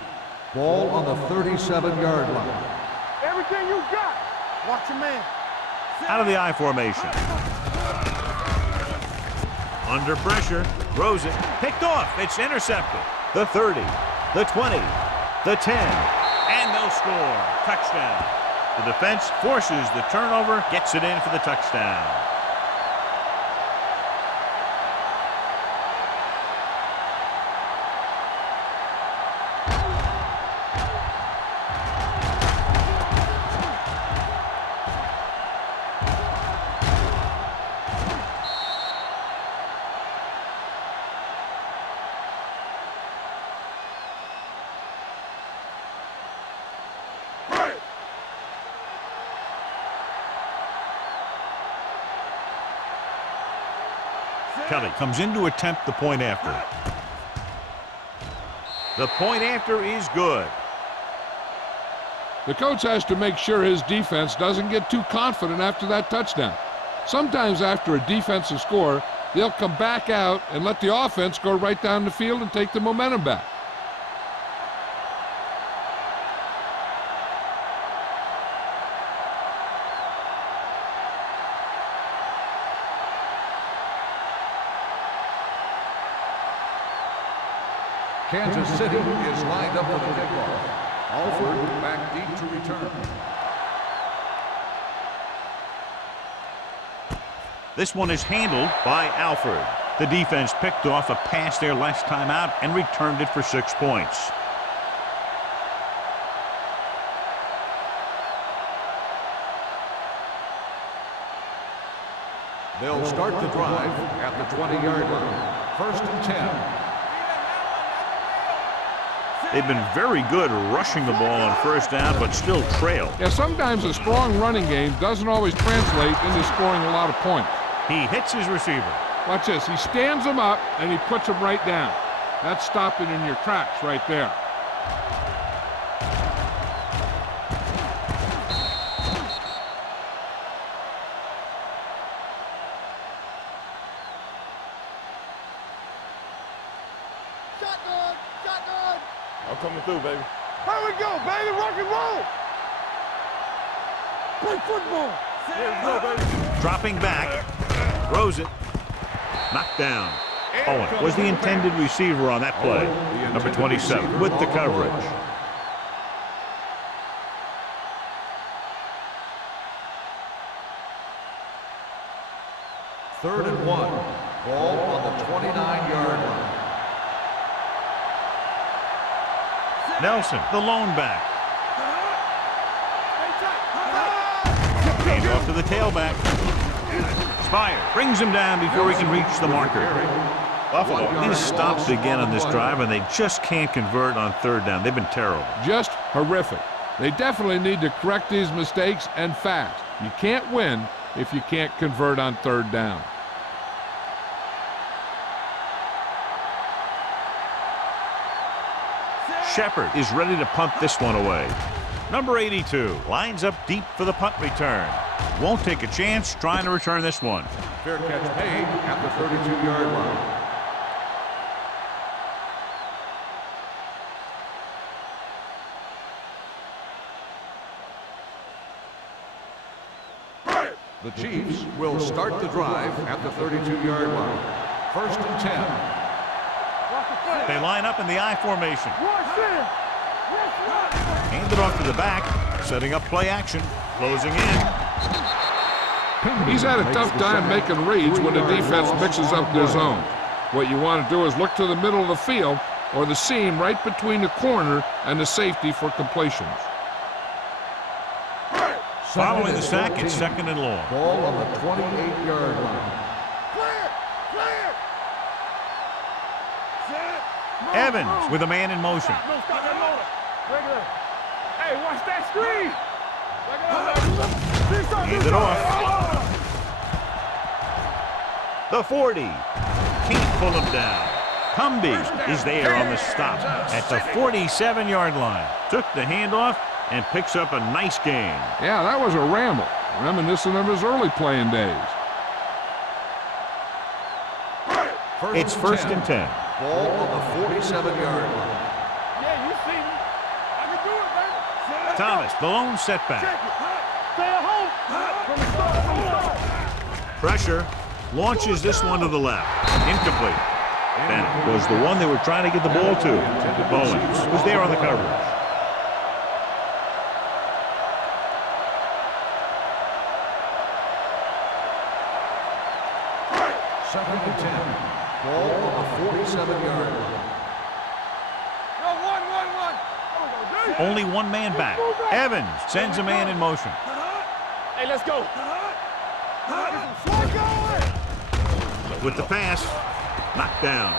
Ball on the 37-yard line. Everything you got. Watch your man. Out of the I formation. Under pressure. Throws it. Picked off. It's intercepted. The 30. The 20. The 10. And they'll score. Touchdown. The defense forces the turnover. Gets it in for the touchdown. Kelly comes in to attempt the point after. The point after is good. The coach has to make sure his defense doesn't get too confident after that touchdown. Sometimes after a defensive score, they'll come back out and let the offense go right down the field and take the momentum back. Kansas City is lined up for the kickoff. Alford back deep to return. This one is handled by Alford. The defense picked off a pass their last time out and returned it for 6 points. They'll start the drive at the 20-yard line. 1st and 10. They've been very good rushing the ball on 1st down, but still trail. Yeah, sometimes a strong running game doesn't always translate into scoring a lot of points. He hits his receiver. Watch this. He stands him up, and he puts him right down. That's stopping in your tracks right there. Shotgun! Shotgun! I'm coming through, baby. Here we go, baby! Rock and roll! Play football! Here we go, baby. Dropping back. Throws it. Knocked down. Owen was the intended receiver on that play. Number 27 with the coverage. Third and 1. Ball on the 29-yard line. Nelson, the lone back. Hand off to the tailback. Spire brings him down before he can reach the marker. Buffalo is stopped again on this drive, and they just can't convert on 3rd down. They've been terrible. Just horrific. They definitely need to correct these mistakes and fast. You can't win if you can't convert on 3rd down. Shepard is ready to punt this one away. Number 82 lines up deep for the punt return. Won't take a chance trying to return this one. Fair catch made at the 32-yard line. The Chiefs will start the drive at the 32-yard line. 1st and 10. They line up in the I formation. Watch it! Hand it off to the back, setting up play action, closing in. He's had a tough time making reads when the defense mixes up their zone. What you want to do is look to the middle of the field or the seam right between the corner and the safety for completions. Following the sack, it's 2nd and long. Ball on the 28-yard line. Clear! Clear! Evans with a man in motion. No, stop that motor. Regular. Hey, watch that screen. Hand it off. The 40. Can't pull him down. Cumby is there on the stop at the 47-yard line. Took the handoff and picks up a nice gain. Yeah, that was a ramble, reminiscent of his early playing days. It's 1st and 10. Ball on the 47-yard line. Yeah, you see me. I can do it, baby. Thomas, the lone setback. Stay at home. From the start. Pressure. Launches this one to the left. Incomplete. Bennett was the one they were trying to get the ball to. Bowens was there on the coverage. Second and 10. Ball on the 47-yard line. Only one man back. Evans sends a man in motion. Hey, let's go. With the pass, knocked down.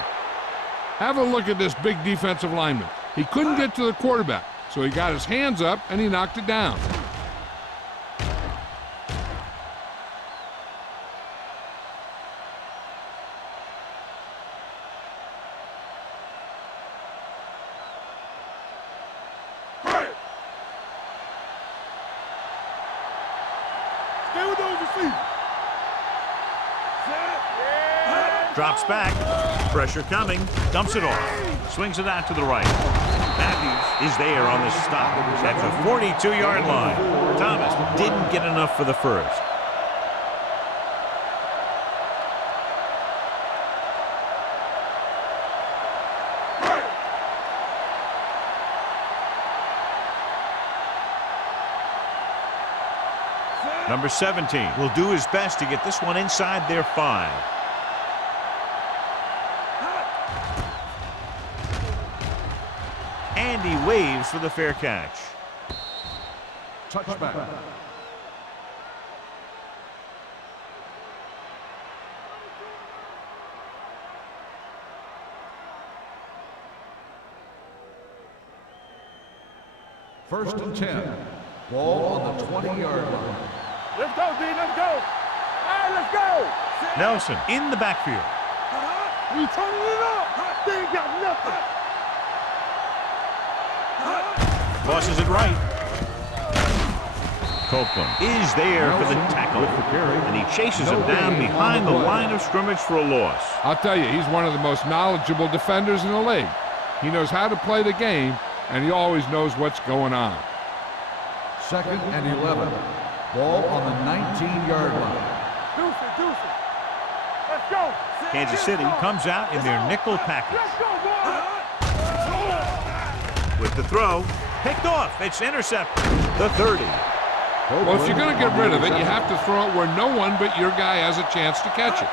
Have a look at this big defensive lineman. He couldn't get to the quarterback, so he got his hands up and he knocked it down. Stay with those receivers. Drops back. Pressure coming. Dumps it off. Swings it out to the right. Matthews is there on the stop at the 42-yard line. Thomas didn't get enough for the first. Number 17 will do his best to get this one inside their 5. And he waves for the fair catch. Touchback. First and 10. Ball on the 20-yard line. Let's go, D. Let's go. All right, let's go. Nelson in the backfield. We turning it up. They ain't got nothing. Tosses it right. Copeland is there for the tackle. And he chases him down behind the line of scrimmage for a loss. I'll tell you, he's one of the most knowledgeable defenders in the league. He knows how to play the game, and he always knows what's going on. Second and 11. Ball on the 19-yard line. Deuce it. Let's go. Kansas City comes out in their nickel package. Let's go, boy. With the throw, picked off. It's intercepted. The 30. Well, if you're going to get rid of it, you have to throw it where no one but your guy has a chance to catch it.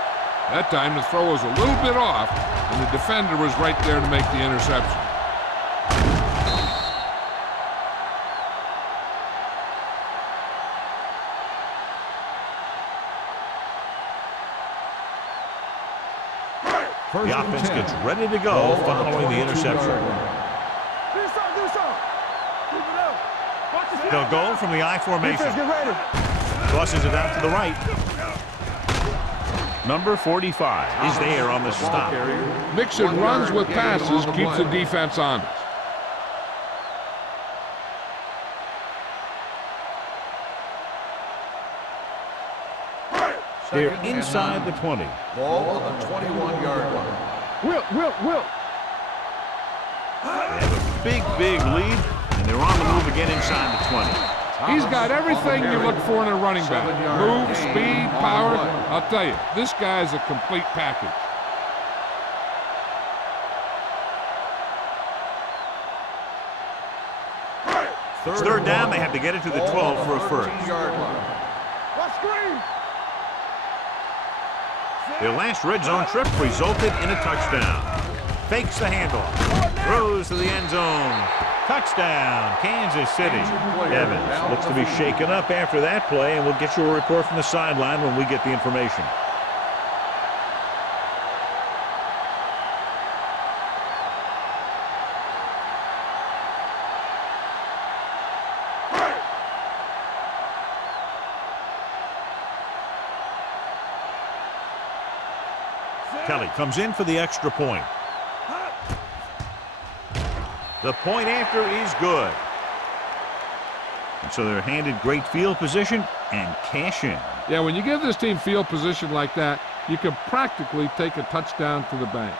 That time, the throw was a little bit off, and the defender was right there to make the interception. The offense gets ready to go following the interception. Do something. Keep it up. Watch his They'll go from the I formation. Defense, get ready. Tosses it out to the right. Number 45 is there on the stop. Mixing runs with passes keeps the defense honest. They're inside the 20. Ball on the 21-yard line. Wilt. They have a big lead, and they're on the move again inside the 20. He's got everything you look for in a running back. Move, speed, power. I'll tell you, this guy is a complete package. It's third down. They have to get it to the 12 for a first. Watch screen. Their last red zone trip resulted in a touchdown. Fakes the handoff. Throws to the end zone. Touchdown, Kansas City. Evans looks to be shaken up after that play, and we'll get you a report from the sideline when we get the information. Kelly comes in for the extra point. The point after is good. And so they're handed great field position and cash in. Yeah, when you give this team field position like that, you can practically take a touchdown to the bank.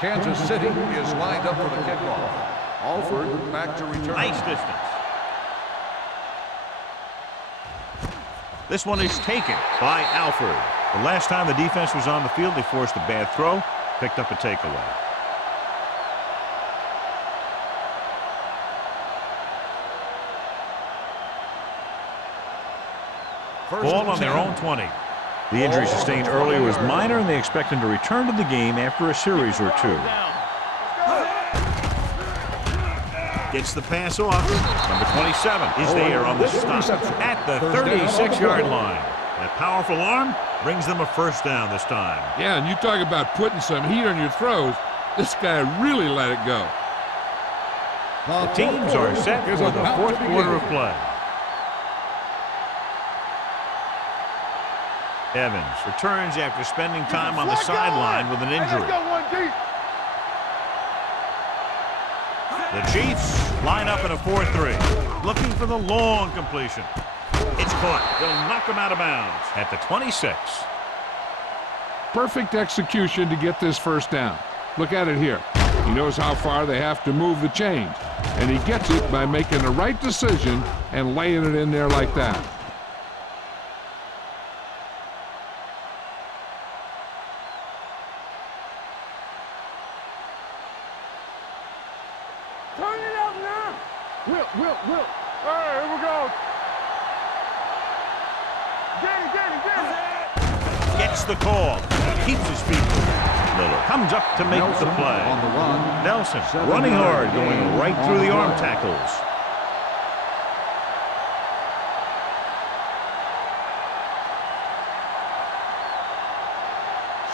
Kansas City is lined up for the kickoff. Alford back to return. Nice distance. This one is taken by Alford. The last time the defense was on the field, they forced a bad throw, picked up a takeaway. Ball on their own 20. The injury sustained earlier was minor, and they expect him to return to the game after a series or two. Gets the pass off. Number 27 is there on the stop at the 36-yard line. That powerful arm brings them a first down this time. Yeah, and you talk about putting some heat on your throws. This guy really let it go. The teams are set for the fourth quarter of play. Evans returns after spending time on the sideline with an injury. The Chiefs line up in a 4-3, looking for the long completion. It's caught. They'll knock him out of bounds at the 26. Perfect execution to get this first down. Look at it here. He knows how far they have to move the chains, and he gets it by making the right decision and laying it in there like that. Turn it up now. Will. All right, here we go. Get it. Gets the call. Keeps his feet. Miller comes up to make Nelson the play. on the run. Nelson running hard, going right through the arm tackles.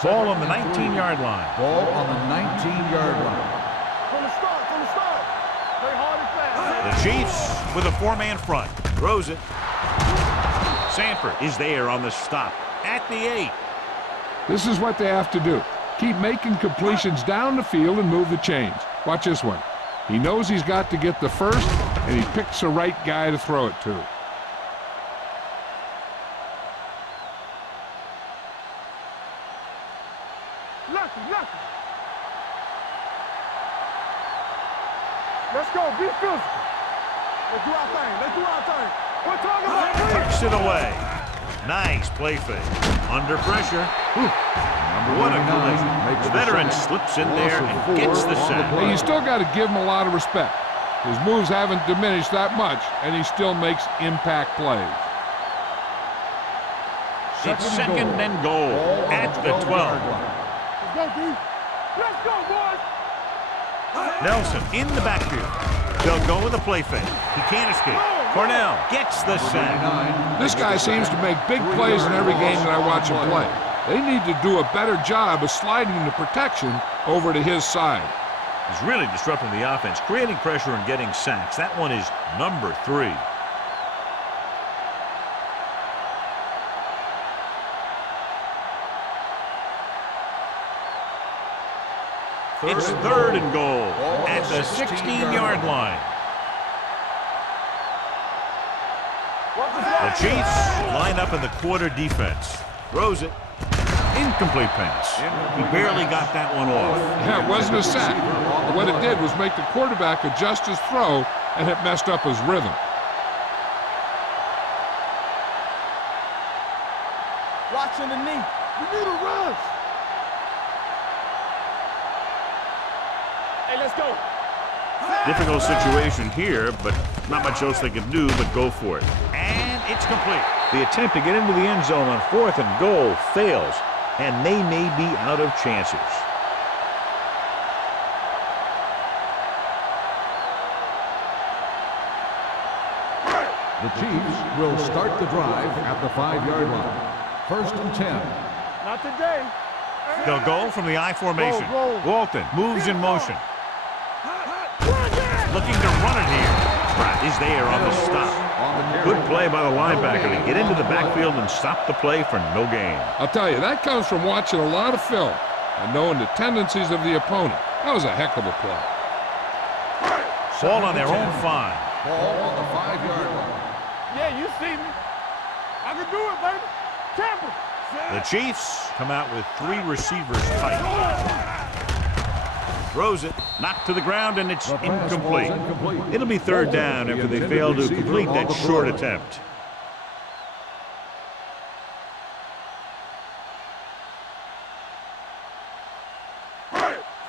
Ball on the 19-yard line. Ball on the 19-yard line. From the start. Play hard and fast. The Chiefs with a 4-man front. Throws it. Sanford is there on the stop at the 8. This is what they have to do. Keep making completions down the field and move the chains. Watch this one. He knows he's got to get the first, and he picks the right guy to throw it to. Lucky. Let's go. Be physical. Let's do our thing. We're talking about Tucks it away. Nice play fake. Under pressure. What a collision. The veteran slips in there and gets the sack. Hey, you still got to give him a lot of respect. His moves haven't diminished that much, and he still makes impact plays. It's second and goal at the 12. Let's go, D. Let's go, boys. Nelson in the backfield. They'll go with a play fake. He can't escape. Cornell gets the sack. This guy seems to make big plays in every game that I watch him play. They need to do a better job of sliding the protection over to his side. He's really disrupting the offense, creating pressure and getting sacks. That one is number 3. It's third and goal at the 16-yard line. The Chiefs line up in the quarter defense. Throws it. Incomplete pass. He barely got that one off. Yeah, it wasn't a sack. What it did was make the quarterback adjust his throw, and it messed up his rhythm. Watching the knee. We need a rush. Hey, let's go. Difficult situation here, but not much else they can do but go for it. And it's complete. The attempt to get into the end zone on 4th and goal fails, and they may be out of chances. The Chiefs will start the drive at the 5-yard line. 1st and 10. Not today. They'll go from the I formation. Roll. Walton moves in motion. Looking to run it here. Pratt is there on the stop. Good play by the linebacker to get into the backfield and stop the play for no gain. I'll tell you, that comes from watching a lot of film and knowing the tendencies of the opponent. That was a heck of a play. Ball on their own 5. Ball on the 5-yard line. Yeah, you see me. I can do it, baby. Tampa. The Chiefs come out with 3 receivers tight. Throws it, knocked to the ground, and it's incomplete. It'll be 3rd down after they fail to complete that short attempt.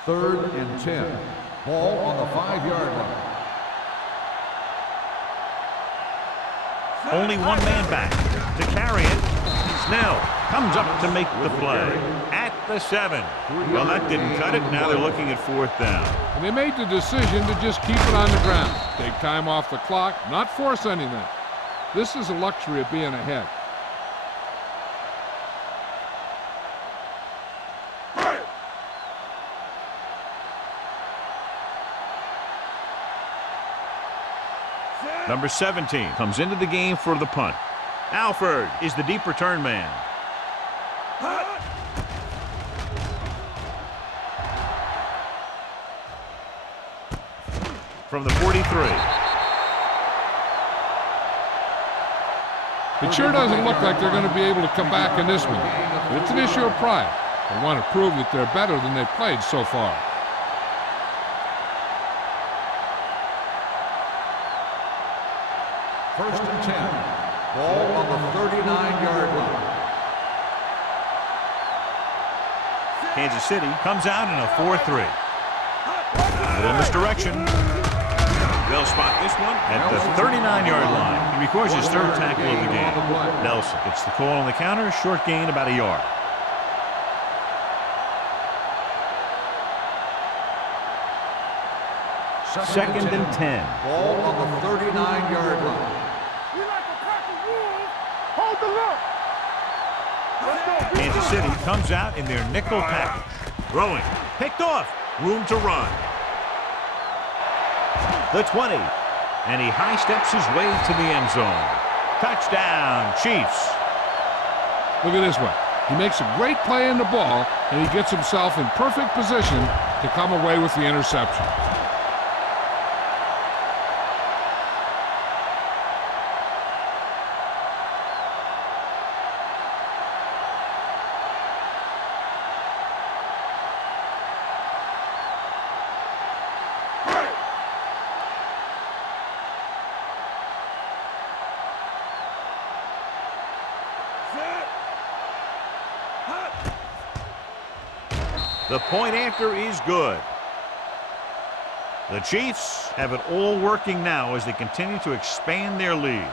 Third and 10. Ball on the 5-yard line. Only one man back to carry it. Snell comes up to make the play at the 7. Well, that didn't cut it. Now they're looking at 4th down. And they made the decision to just keep it on the ground. Take time off the clock, not force anything. This is a luxury of being ahead. Number 17 comes into the game for the punt. Alford is the deep return man. From the 43. It sure doesn't look like they're going to be able to come back in this one, but it's an issue of pride. They want to prove that they're better than they've played so far. First and 10. Ball on the 39-yard line. Kansas City comes out in a 4-3. But in this direction, they'll spot this one at the 39-yard line. He records his third tackle of the game. Nelson gets the call on the counter, short gain about a yard. Second and 10. Ball on the 39-yard line. You like a pack of wolves? Hold the look. Let's go. Kansas City comes out in their nickel package. Throwing. Picked off. Room to run. The 20. And he high-steps his way to the end zone. Touchdown, Chiefs. Look at this one. He makes a great play in the ball, and he gets himself in perfect position to come away with the interception. The point after is good. The Chiefs have it all working now as they continue to expand their lead.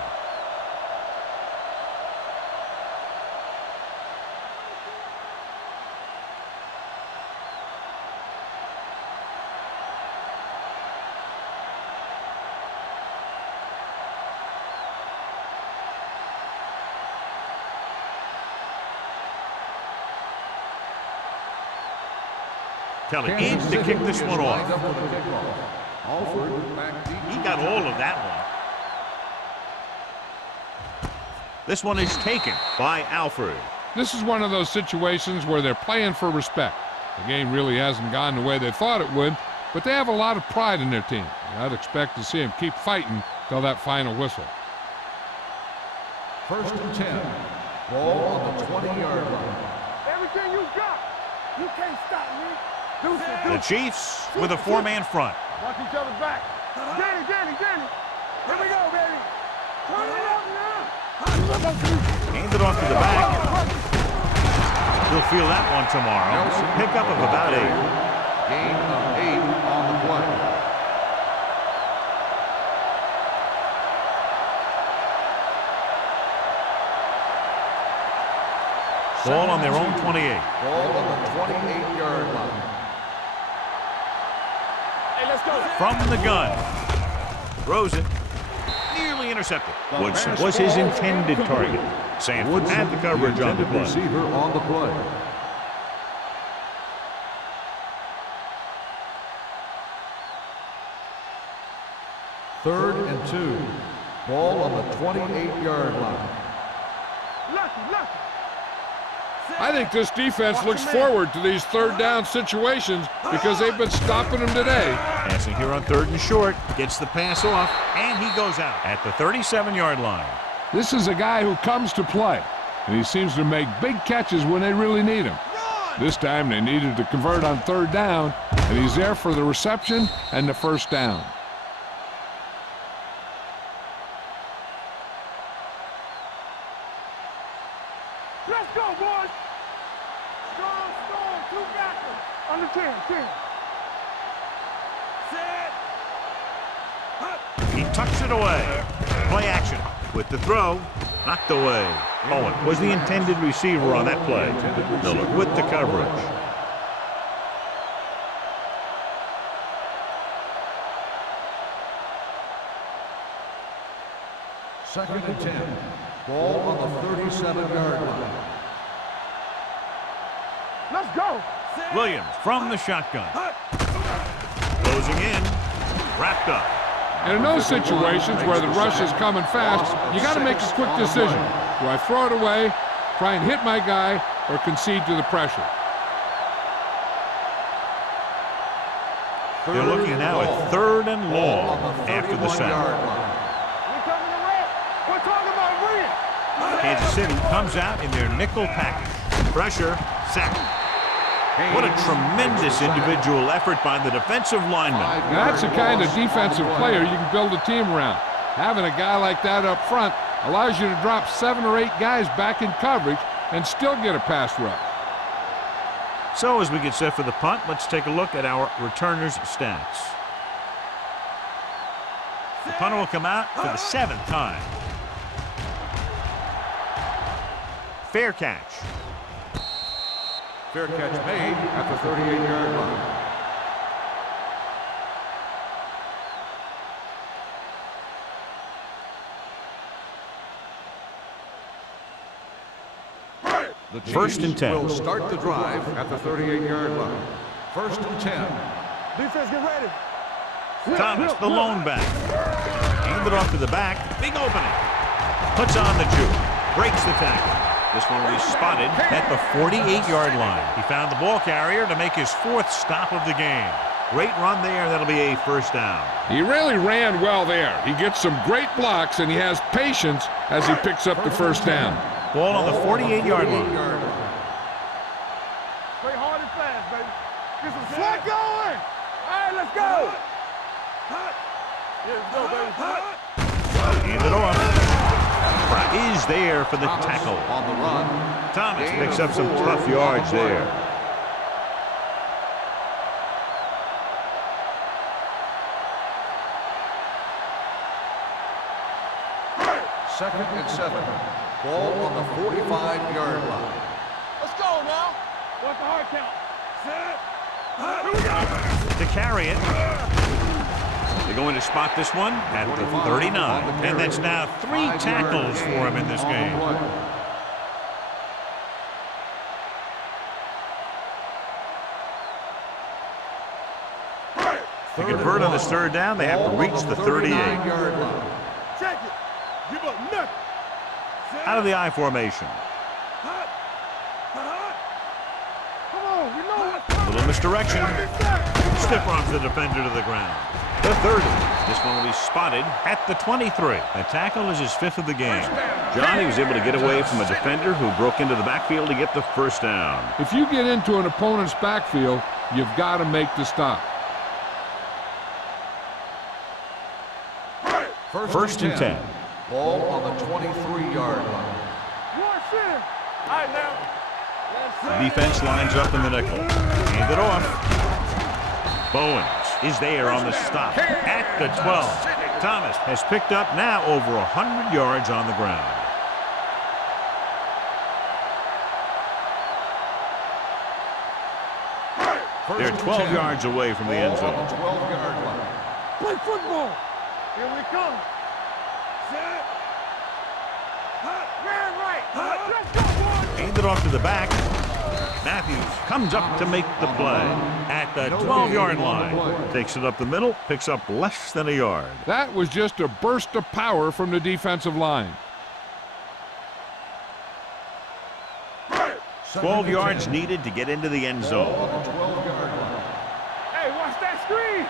Kelly aims to kick this one off. He got all of that one. This one is taken by Alford. This is one of those situations where they're playing for respect. The game really hasn't gone the way they thought it would, but they have a lot of pride in their team. I'd expect to see them keep fighting till that final whistle. First and 10. Ball on the 20-yard line. Everything you got. You can't stop me. The Chiefs with a four-man front. Watch each other's back. Danny. Here we go, baby. Turn it up now. Hand it off to the back. He'll feel that one tomorrow. Pickup of about 8. Gain of 8 on the play. Ball on their own 28. Ball on the 28-yard line. Hey, let's go. From the gun. Throws it. Nearly intercepted. Woodson was his intended target. Sanford had the coverage on the play. Receiver on the play. Third and 2. Ball on the 28-yard line. Lucky. I think this defense looks forward to these third down situations because they've been stopping them today. Passing here on 3rd and short. Gets the pass off, and he goes out at the 37-yard line. This is a guy who comes to play, and he seems to make big catches when they really need him. This time they needed to convert on 3rd down, and he's there for the reception and the first down. Let's go, boys. Strong. 2 backers. Under 10. Set. He tucks it away. Play action with the throw. Knocked away. Owen was the intended receiver on that play. Miller with the coverage. Second and 10. Ball on the 37-yard line. Let's go. Williams from the shotgun. Closing in. Wrapped up. And in those situations where the rush is coming fast, you got to make a quick decision. Do I throw it away, try and hit my guy, or concede to the pressure. They're looking now at 3rd and long after the sack. We're coming to red. We're talking about red. Kansas City comes out in their nickel package. Pressure, sack. What a tremendous individual effort by the defensive lineman. That's the kind of defensive player you can build a team around. Having a guy like that up front allows you to drop 7 or 8 guys back in coverage and still get a pass rush. So as we get set for the punt, let's take a look at our returners' stats. The punter will come out for the 7th time. Fair catch. Fair catch made at the 38-yard line. The Chiefs 1st and 10. will start the drive at the 38-yard line. 1st and 10. Defense, get ready. Thomas, the lone back. Hand it off to the back. Big opening. Puts on the juke. Breaks the tackle. This one will be spotted at the 48-yard line. He found the ball carrier to make his 4th stop of the game. Great run there. That'll be a 1st down. He really ran well there. He gets some great blocks, and he has patience as he picks up the 1st down. Ball on the 48-yard line. Play hard and fast, baby. Get some slack going. All right, let's go. Here we go, baby. Hand it off. Is there for the tackle. On the run. Thomas picks up some tough yards there. Second and 7. Ball on the 45-yard line. Let's go now. What's the hard count? Set. Here we go. To carry it. They're going to spot this one at the 39. And that's now 3 tackles for him in this game. To convert on this 3rd down, they have to reach the 38. Check it. Give up nothing. Out of the I formation. Come on, you know what? Little misdirection. Stiff arms the defender to the ground. The 30. This one will be spotted at the 23. That tackle is his 5th of the game. Johnny was able to get away from a defender who broke into the backfield to get the 1st down. If you get into an opponent's backfield, you've got to make the stop. 1st and 10. Ball on the 23-yard line. One center. All right, now. The defense lines up in the nickel. Hand it off. Bowens is there on the stop at the 12. Thomas has picked up now over 100 yards on the ground. They're 12 yards away from the end zone. 12-yard line. Play football. Here we come. Set. Man right. Let's go, boys. Hand it off to the back. Matthews comes up to make the play at the 12-yard line. Takes it up the middle, picks up less than a yard. That was just a burst of power from the defensive line. 12 yards needed to get into the end zone. Hey, watch that screen.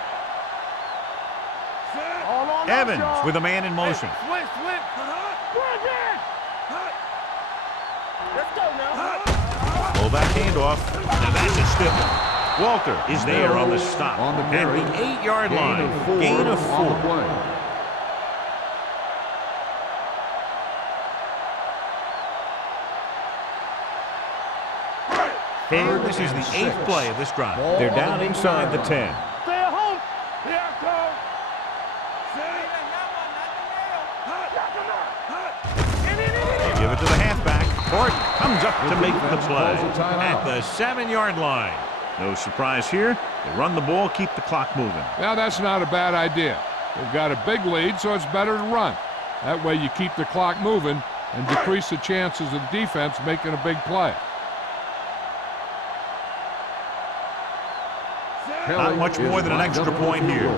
All on Evans y'all. with a man in motion. Switch. Bring it. Let's go now. Pull back handoff. Now that's a stiff one. Walter is there on the stop at the 8-yard line. Gain of 4. And this is the 8th play of this drive. They're down inside the 10. Stay at home. Here I come. Give it to the halfback. Ford comes up to make the play at the 7-yard line. No surprise here. They run the ball, keep the clock moving. Now, that's not a bad idea. They've got a big lead, so it's better to run. That way you keep the clock moving and decrease the chances of the defense making a big play. Not much more than an extra point here.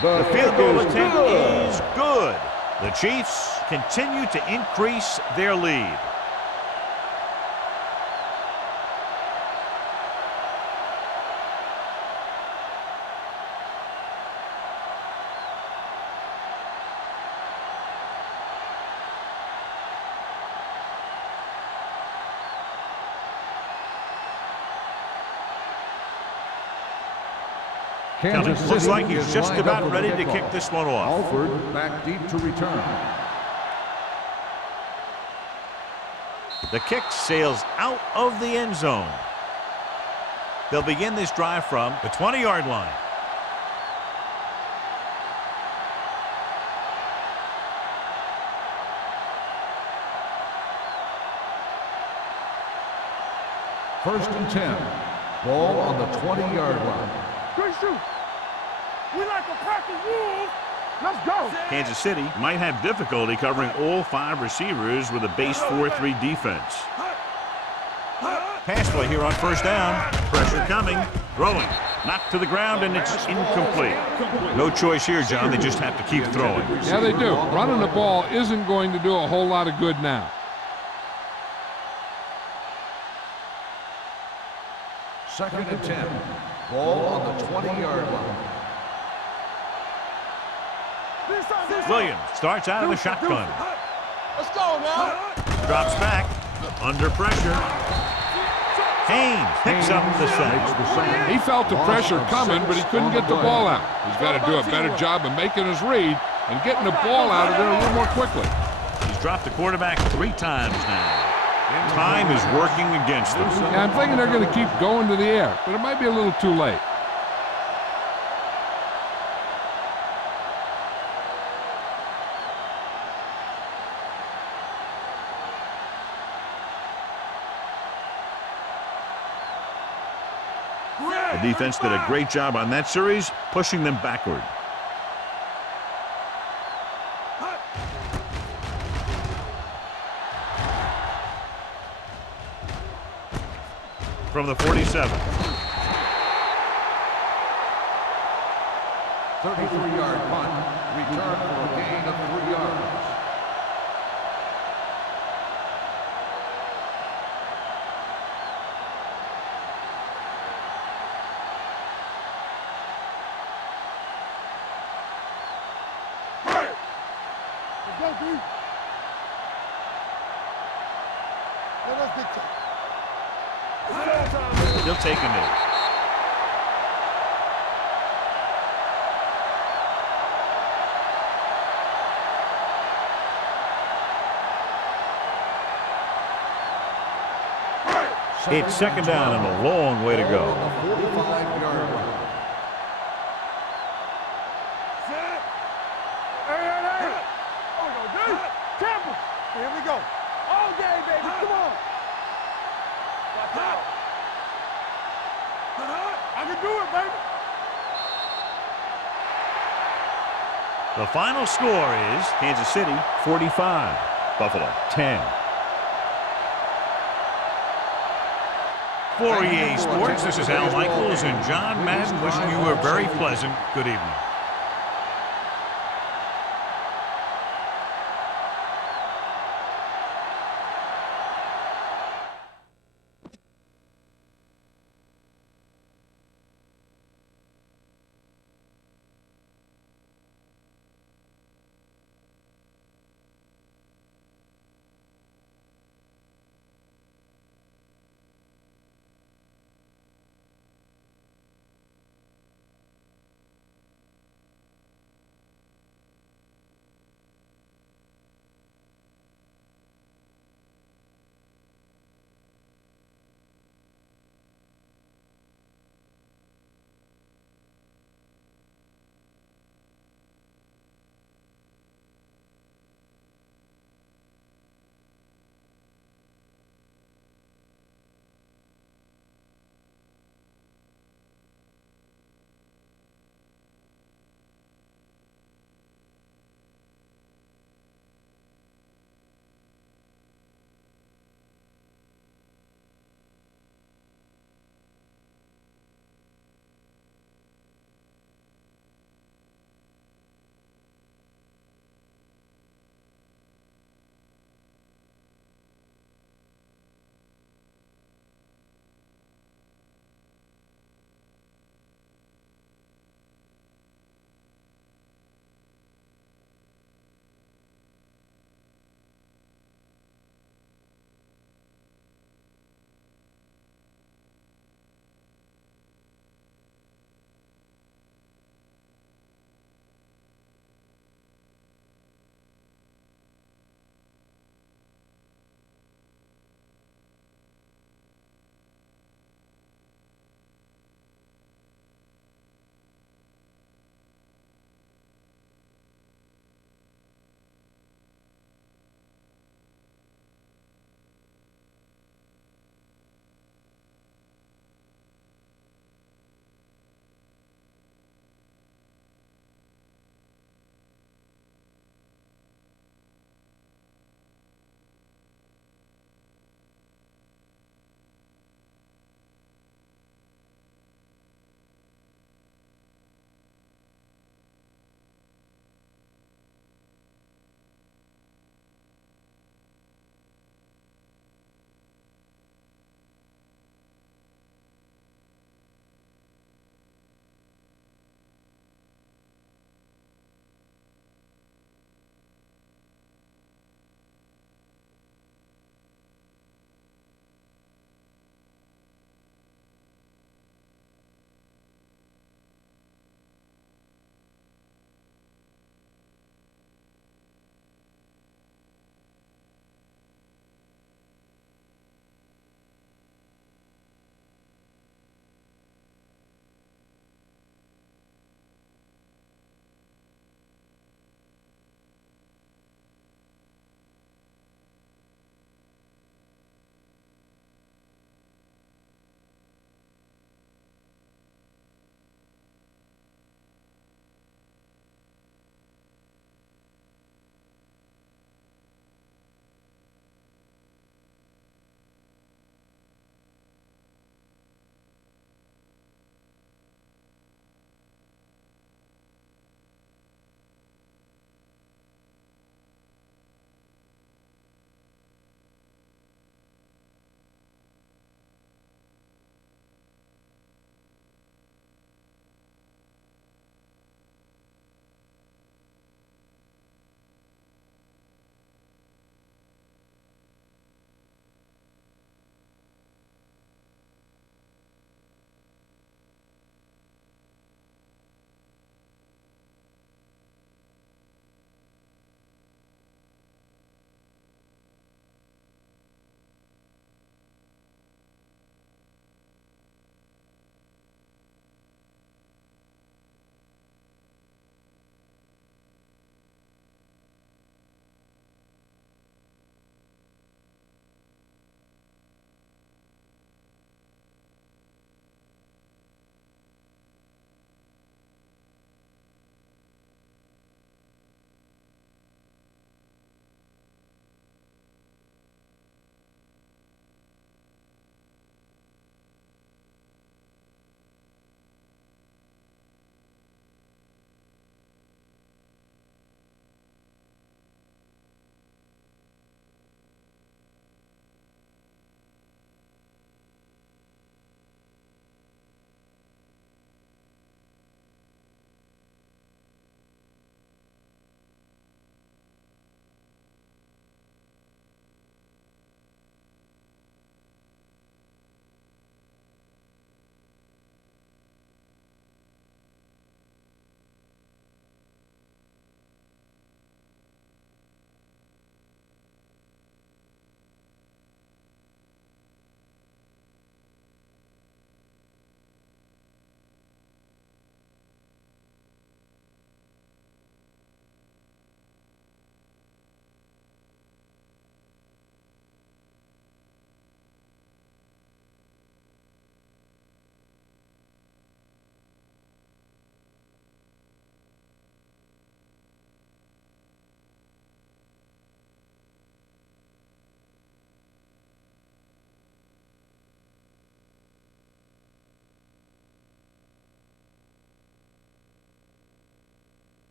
The field goal attempt is good. The Chiefs continue to increase their lead. Looks like he's just about ready to kick this one off. Alford back deep to return. The kick sails out of the end zone. They'll begin this drive from the 20-yard line. First and 10. Ball on the 20-yard line. Good shoot. We like a pack of wolves. Let's go. Kansas City might have difficulty covering all 5 receivers with a base 4-3 defense. Pass play here on first down. Pressure coming. Throwing. Knocked to the ground, and it's incomplete. No choice here, John. They just have to keep throwing. Yeah, they do. Running the ball isn't going to do a whole lot of good now. Second and 10. Ball on the 20-yard line. Williams starts out of the shotgun. Let's go now. Drops back. Under pressure. Haynes picks up the sack. He felt the pressure coming, but he couldn't get the ball out. He's got to do a better job of making his read and getting the ball out of there a little more quickly. He's dropped the quarterback 3 times now. Time is working against them. Yeah, I'm thinking they're going to keep going to the air, but it might be a little too late. The defense did a great job on that series, pushing them backward. From the 47. 33-yard punt. Return for a gain of 3 yards. Let's go, D. Let us dictate. He'll take a knee. It's second down and a long way to go. On the 45-yard line. Hey. Oh, no, D. Temple. Here we go. All day, baby. Come on. Watch out. I can do it, baby. The final score is Kansas City 45, Buffalo 10. For EA Sports, this is Al Michaels and John Madden wishing you a very pleasant good evening.